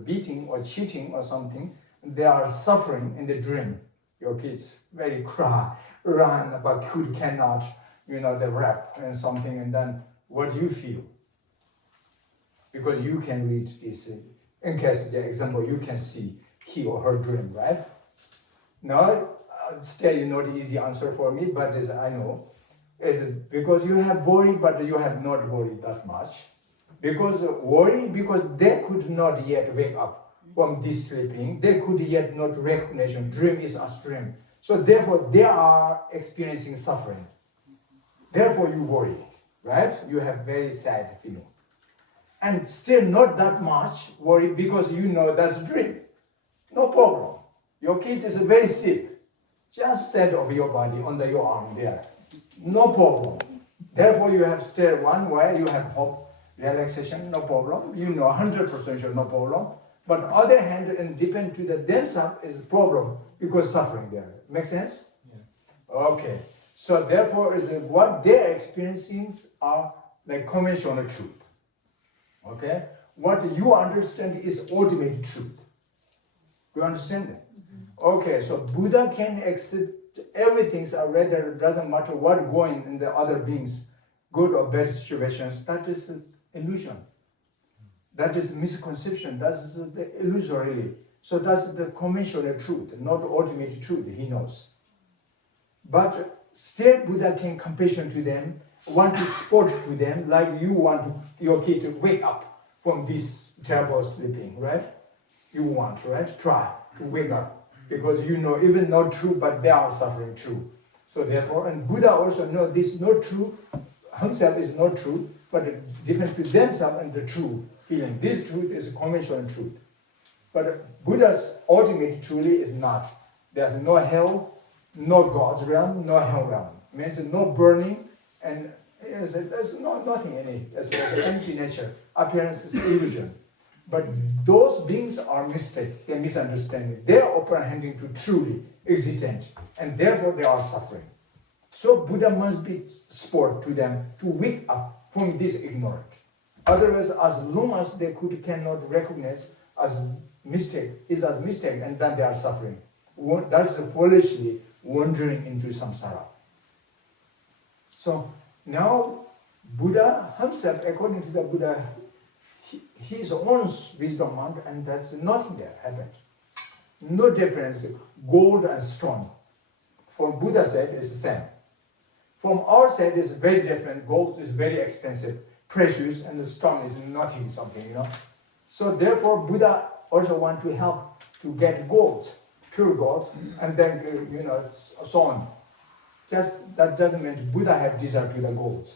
beating or cheating or something, they are suffering in the dream. Your kids very cry, run, but cannot, they rap and something, and then what do you feel? Because you can read this. In case the example, you can see he or her dream, right? Now, still not easy answer for me, but as I know, is because you have worry, but you have not worried that much. Because worry, because they could not yet wake up from this sleeping, they could yet not recognition, dream is a dream. So therefore, they are experiencing suffering. Therefore, you worry, right? You have very sad feeling. And still not that much worry because that's a dream. No problem. Your kid is very sick. Just set of your body under your arm there. No problem. Therefore you have still one way, you have hope, relaxation, no problem. 100% sure, no problem. But other hand, and depend to the themselves is a problem because suffering there. Make sense? Yes. Okay. So therefore is what they're experiencing are like conventional truth. Okay, what you understand is ultimate truth. You understand that? Mm-hmm. Okay, so Buddha can accept everything, so rather it doesn't matter what going in the other beings, good or bad situations. That is the illusion. That is misconception. That is the illusory. So that's the conventional truth, not ultimate truth. He knows. But still Buddha can compassion to them, want to support to them, like you want your kid to wake up from this terrible sleeping, right? You want, right? Try to wake up, because you know even not true, but they are suffering true. So therefore, and Buddha also know this not true, himself is not true, but it depends to themselves and the true feeling. This truth is a conventional truth. But Buddha's ultimate truly is not. There's no hell, no God's realm, no hell realm. It means no burning, and there's nothing in it. It's an empty nature. Appearance is illusion. But those beings are mistaken, they misunderstand it. They are apprehending to truly existent, and therefore they are suffering. So Buddha must be sport to them to wake up from this ignorance. Otherwise, as long as they cannot recognize as mistake, and then they are suffering. That's foolishly wandering into samsara. So now Buddha himself, according to the Buddha, his own wisdom mind, and that's nothing there happened. No difference, gold and stone. From Buddha's side, it's the same. From our side, it's very different. Gold is very expensive, precious, and the stone is nothing, something, you know. So therefore, Buddha also want to help to get gold, pure gold, and then, you know, so on. Just that doesn't mean Buddha have desire to the gold.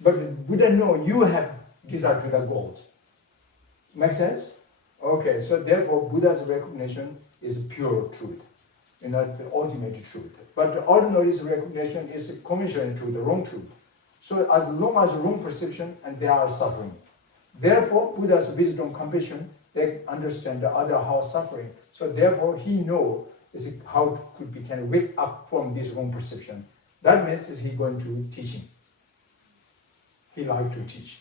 But Buddha know you have desire to the gold. Make sense? Okay, so therefore Buddha's recognition is pure truth, you know, the ultimate truth. But the ordinary recognition is the conventional truth, the wrong truth. So as long as wrong perception, and they are suffering. Therefore, Buddha's wisdom, compassion, they understand the other how suffering. So therefore, he know is how we can wake up from this wrong perception. That means is he going to teaching. He like to teach.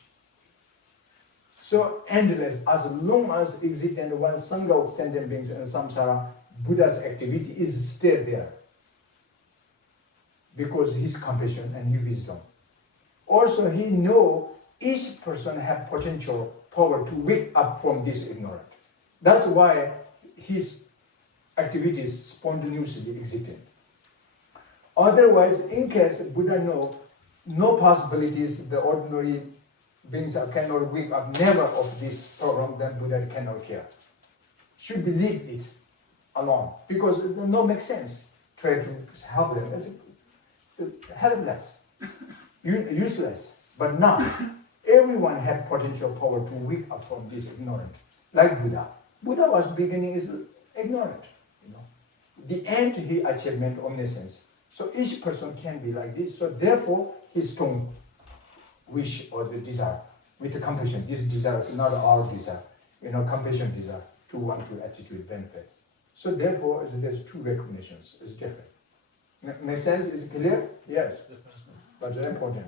So endless, as long as existent one single sentient beings in samsara, Buddha's activity is still there. Because his compassion and his wisdom. Also, he know each person have potential power to wake up from this ignorance. That's why his activities spontaneously existed. Otherwise, in case Buddha know no possibilities, the ordinary beings cannot wake up never of this program, then Buddha cannot care. Should believe it alone, because it no make sense. Try to help them. It's helpless, useless. But now, everyone had potential power to wake up from this ignorance, like Buddha. Buddha was beginning is ignorant, you know. The end he achieved omniscience. So each person can be like this. So therefore, his strong wish or the desire with the compassion. This desire is not our desire, you know, compassion desire to want to attitude benefit. So therefore, there's two recognitions. It's different. Make sense? Is it clear? Yes. But very important.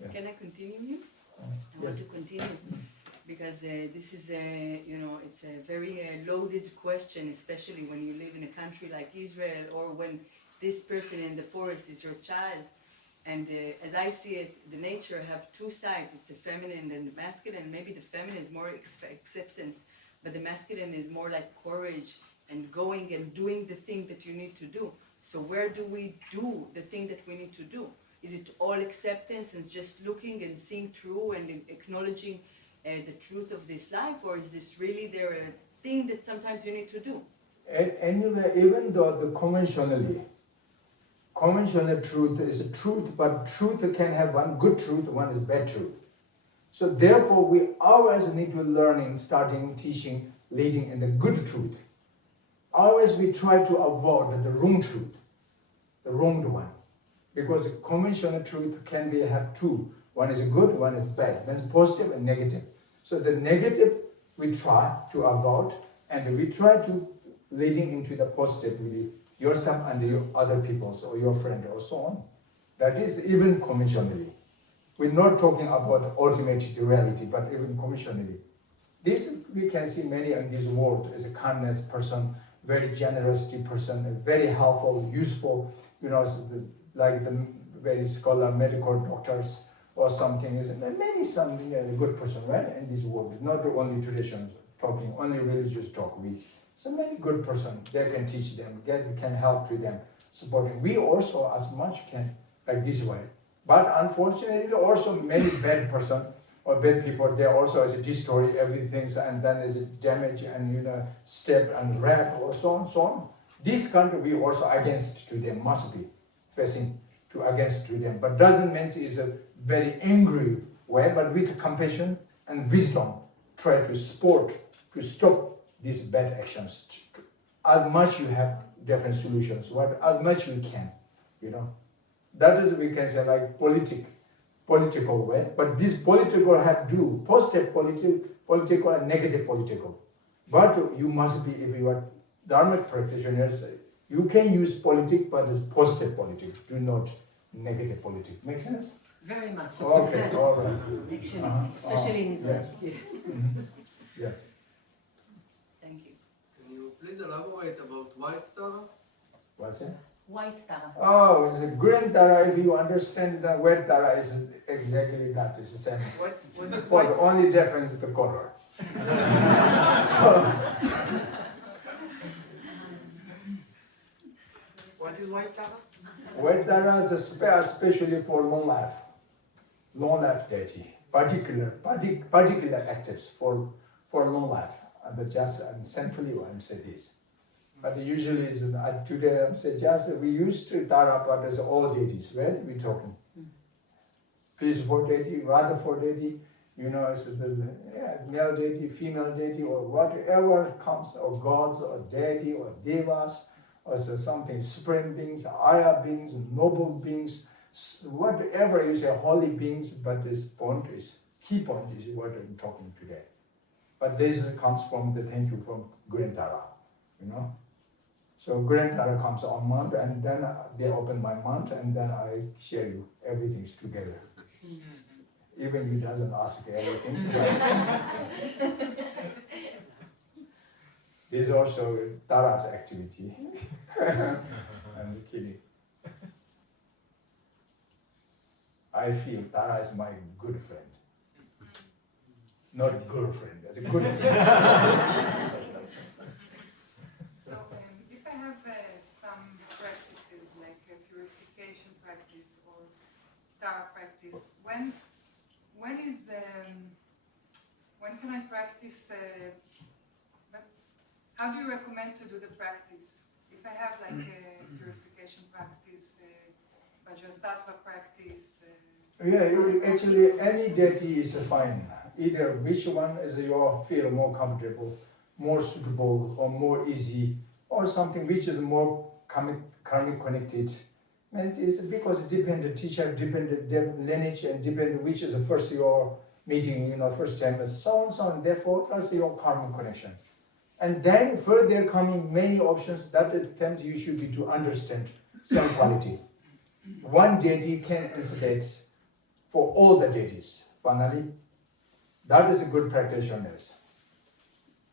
Yeah. Can I continue here? I want to continue because this is it's a very loaded question, especially when you live in a country like Israel, or when this person in the forest is your child. And as I see it, the nature have two sides. It's a feminine and the masculine. Maybe the feminine is more acceptance, but the masculine is more like courage and going and doing the thing that you need to do. So where do we do the thing that we need to do? Is it all acceptance and just looking and seeing through and acknowledging the truth of this life, or is this really there a thing that sometimes you need to do? Anyway, even though the conventional truth is a truth, but truth can have one good truth, one is bad truth. So therefore, we always need to learning, starting, teaching, leading in the good truth. Always we try to avoid the wrong truth, the wronged one. Because the conventional truth can be have two. One is good, one is bad. That's positive and negative. So the negative we try to avoid, and we try to leading into the positive with yourself and your other people, or your friend, or so on. That is even conventionally. We're not talking about ultimate reality, but even conventionally. This we can see many in this world as a kindness person, very generous person, very helpful, useful, you know, like the very scholar, medical doctors or something. Is many some good person, right? In this world, not only traditions talking, only religious talk. So many good person, they can teach them, can help to them. supporting. We also as much can like this way. But unfortunately also many bad person or bad people, they also destroy everything and then there's damage and step and rape or so on. This country we also against to them, must be facing to against to them. But doesn't mean it's a very angry way, but with compassion and wisdom, try to support, to stop these bad actions. As much you have different solutions, as much we can, That is, we can say like political way, but this political have do positive political and negative political. But you must be, if you are Dharmic practitioners, you can use politics, but it's positive politics, do not negative politics. Make sense? Very much. Okay, all right. Actually, especially in Israel. Yes. Yes. Thank you. Can you please elaborate about white Tara? What's it? White Tara. Oh, it's a green Tara. If you understand the wet Tara is exactly that. It's the same. What is But white? the only difference is the color. So, What is white Tara? wet Tara is especially for long life deity, particular actives for long life. And just simply I'm say this. But usually today I'm say just we used to Tara, but as all deities, right? We talking. Peaceful deity, rather for deity, it's male deity, female deity, or whatever comes, or gods, or deity, or devas, or something, supreme beings, Arya beings, noble beings, whatever you say, holy beings, but this point is, key point is what I'm talking today. But this comes from from Green Tara, So Green Tara comes on month, and then they open my month, and then I share you everything together. Even you doesn't ask everything. This is also Tara's activity. I'm kidding. I feel Tara is my good friend. Not girlfriend, as a good friend. So, if I have some practices like a purification practice or Tara practice, when can I practice? How do you recommend to do the practice? If I have like a purification practice, Vajrasattva practice. Actually, any deity is fine. Either which one is you feel more comfortable, more suitable, or more easy, or something which is more karmic connected. And it's because it depends the teacher, depends the lineage, and depends which is the first your meeting, first time, and so on. Therefore, that's your karmic connection. And then further coming many options that attempt you should be to understand some quality. One deity can insulate for all the deities. Finally, that is a good practitioners.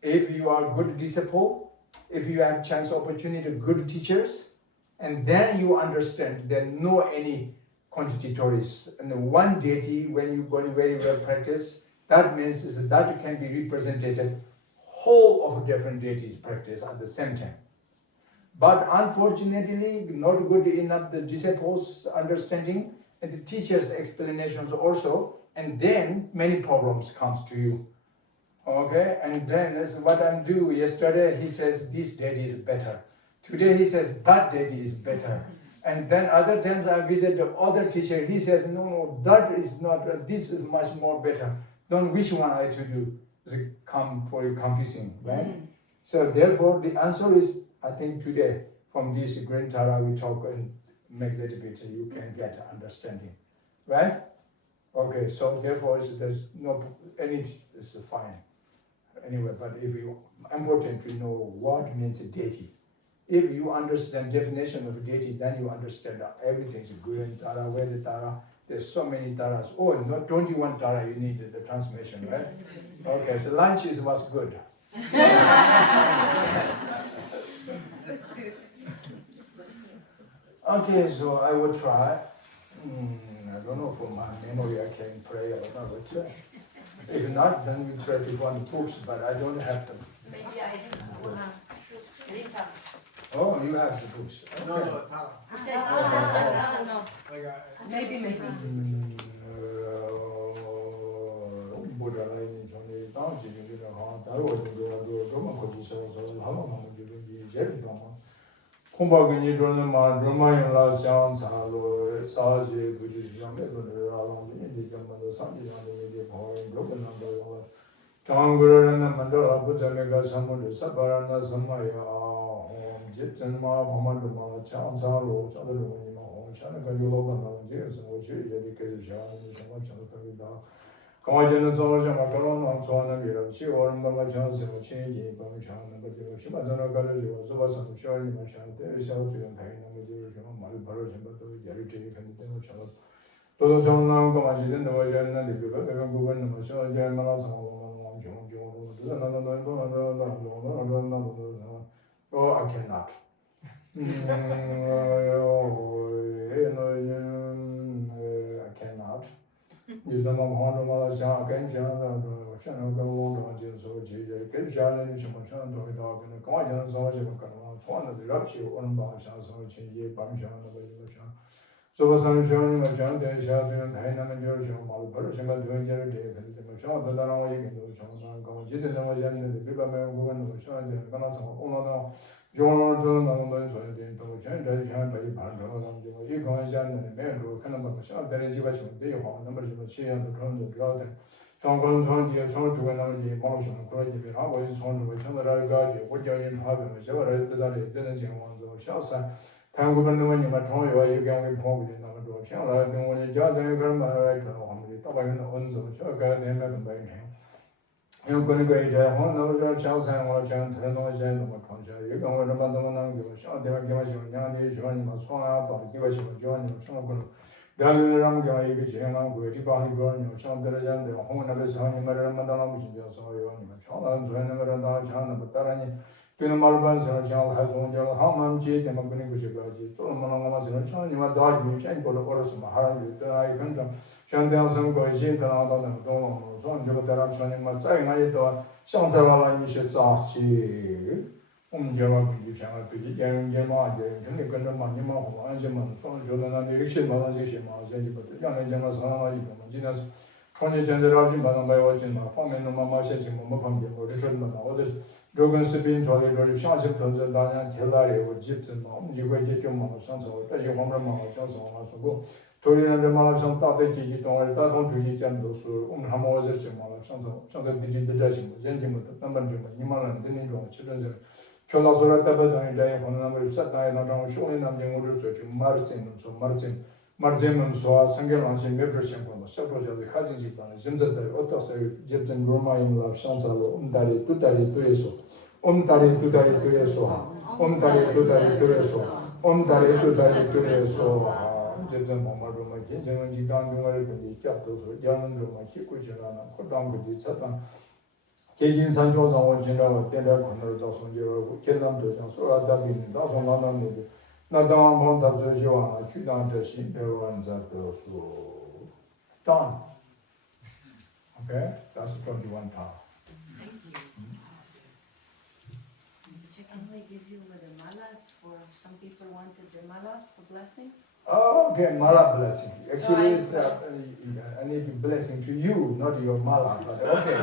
If you are good disciple, if you have chance opportunity to good teachers, and then you understand there no any contradictories. And one deity, when you go very well practice, that means is that can be represented whole of different deities practice at the same time. But unfortunately, not good enough the disciples' understanding and the teachers' explanations also, and then many problems comes to you. Okay, and then that's what I'm doing. Yesterday he says this deity is better. Today he says that deity is better. And then other times I visit the other teacher, he says, no, that is not, this is much more better. Then which one I to do? Come for you confusing, right? So therefore the answer is, I think today from this Green Tara we talk and make a little bit you can get understanding, right? Okay, so therefore there's no any, it's fine. Anyway, but if you important to know what means deity. If you understand definition of deity, then you understand everything. Green Tara, Veda Tara. There's so many Taras. Oh, not 21 Tara. You need the transmission, right? Okay, so lunch was good. Okay, so I will try. I don't know for my memory I can pray or not. But if not, then we try to find books. But I don't have them. Maybe I have one. Oh, you have the books. No, Okay. no, Tara. No. Like, maybe. Bודהיסטווה 전에 다시 이제 다루어도 좀 거기서 하나만 이제 제일 좀 공부하기 전에 말로만 상사로 사지 부지점에 알아보니 이제 뭐 상지하는 이제 거의 그런 남자가 장그러는 만들어 보자매가 선물을 사바라나 선마야 집전마 범만도 장사로 저들로 저는 그 요로가 나오지 그래서 이제 이렇게 정말 저렇게다 강화되는 서울정말 그런 좋아하는 일은 시월마가 전세로 친이지 범ሻ하는 거죠. 심한전을 가르치고 수바상 시월님을 샤한테 의사주연 다이는 거지. 좀 말을 벌어진 것도 예를 들이 근데 저는 또도 정나온 거 마시는 너와였는데 그거 내가 그건 넘어서 이제 얼마나 상황을 엄청적으로 I cannot. I cannot. 이제는 하나마다 자견자는 신은 그런 거지서 지제 결자는 좀 전도 나가는 과연 사회적 그런 초안을 잡시 오는 방향에서 지제 방향을 가지고 소바상 시원이가 전대 샤주는 다이나는 결정 말 버릇인가 되는지를 대해서 뭐 저도 나랑 얘기도 정말 거 지대는 뭐였는데 비바면 그건 뭐 저한테 가능성 오늘은 요원을 듣는 건 소리 된다고 전에 잘 봐이 반대로 남기고 이 관계자는 매로 하는 거 샤들이 집에 좀 돼요. 넘버 좀 시행도 그런 거 그러다 정권 전기에 손을 두고 나머지 마음속으로 그런 일을 하고 이 손으로 전달할 가지 고려인 하면 저를 뜻하는 되는 정원도 샤사 한국은 누구니까 정유와 유경의 보고를 나도 평라 병원에 자된 그런 말을 해서 아무리 떠가는 언zo 저가 내면 바이네 요거는 그 이제 혼나서 샤사와 전 대노제는 뭐 통자 유경을 만들어 놓은 게 샤대가 개마시는 양이 좋아하는 거 소화도 기와시고 좋아하는 소고로 다른 게 이게 제가 그 디바니 그런 샤들자는데 혼나서 사는 말을 만들어 놓으신 저서요 아니면 처음 전에 말은 다 자는 것따라니 그는 말반성을 잘 하송절 하면 제대로 그는 것이가지 좀만 남아서는 처음이마 다지 생고를 걸었으면 하라는 뜻이 근점 현대성 거신 나다는 또 손주가 따라 처음이마 짜이나에 또 상사와라니 시자치 엄정한 기장을 되게 양념만 이제 근데 그는 많이 먹고 안심만 손주는 이렇게 말하지만 제지부터 양념만 상하지 뭐 지나서 천년 전에라지 만한 바이와지만 화면은 마마시지 뭐 방금 우리 전만 어디 조금 스핀 조리를 상식 던져 다냥 텔라리고 집든 뭐 이거 이제 좀 뭐 상서 다시 화면 뭐 상서 와서고 도리는 얼마나 좀 따뜻하게 동을 따동 두지 점도수 오늘 한번 어제쯤 뭐 상서 상서 비지 비자시 뭐 전지부터 한번 좀 2만 원 드는 거 치료제 결혼소를 때부터 이제 혼남을 쌓다에 나랑 쇼에 남는 거를 좀 말제는 소화 생겨나신 몇%씩 뭐 셔도저도 가지지 않는 진짜들 어떠세요? 집전 로마인라 상사로 온다리 두다리 두에서 온다리 두다리 두에서 온다리 두다리 두에서 온다리 두다리 두에서 집전 뭐말로 뭐 괜찮은 기간 동안을 보니 잡도서 야는로 뭐 키고 지나나 고당 거지 차단 개인산 조상을 지나고 때려 건너를 자손이라고 계남도 장 소라다비는 나서 나나는데 나당 본다 조시와 취당의 신배원자도수 done. Okay, that's 21 part. Thank you. Can we give you the malas for some people wanted the malas for blessings? Oh, okay, mala blessing. Actually, So I need a blessing to you, not your mala. But okay,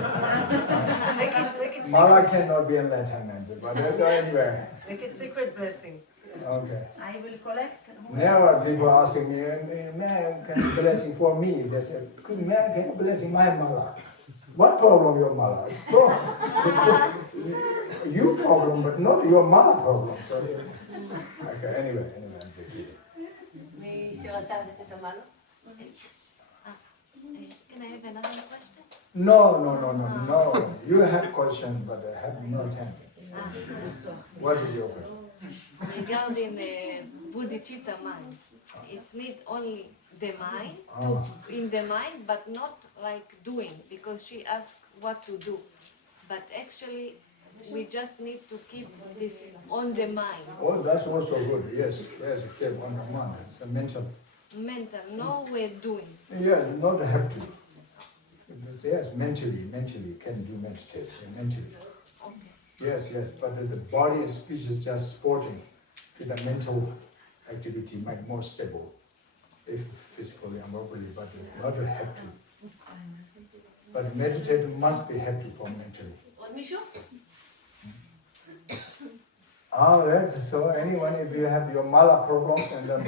Make it mala secret. cannot be enlightenment, but that's anyway. Make it secret blessing. Okay. I will collect. Never people asking me, man, can you blessing for me? They said, good man, can you blessing my mala? What problem your mala? You problem, but not your mala problem. So, okay, anyway, I'm taking it. מי שרצה לתת את המעלות? Can I have another question? No. You have question, but I have no time. What is your question? Regarding Bודהיצ'יטה mind, it's need only the mind, to in the mind, but not like doing, because she asked what to do. But actually, we just need to keep this on the mind. Oh, that's also good. Yes, keep on the mind. It's a mental. Mental, no doing. Yes, not have to. Yes, mentally can do meditation, mentally. Okay. Yes, but the body and speech is just sporting. the mental activity might be more stable if physically and verbally, but it's not a have to. But meditate must be have to for mentally. עוד מישהו? All right, so anyone, if you have your mala problems and then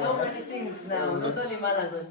So many things now, not only malazon.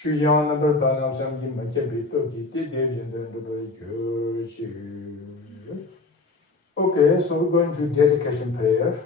주양은 별다른 삼기 맥게 비도 기대 대진된 것도 교시 Okay, so we're going to dedication prayer.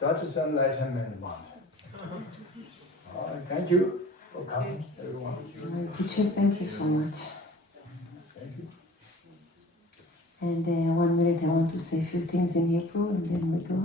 that is enlightenment one. All right, thank you for coming, everyone. Teacher, thank you so much. Thank you. And 1 minute, I want to say a few things in Hebrew, and then we go.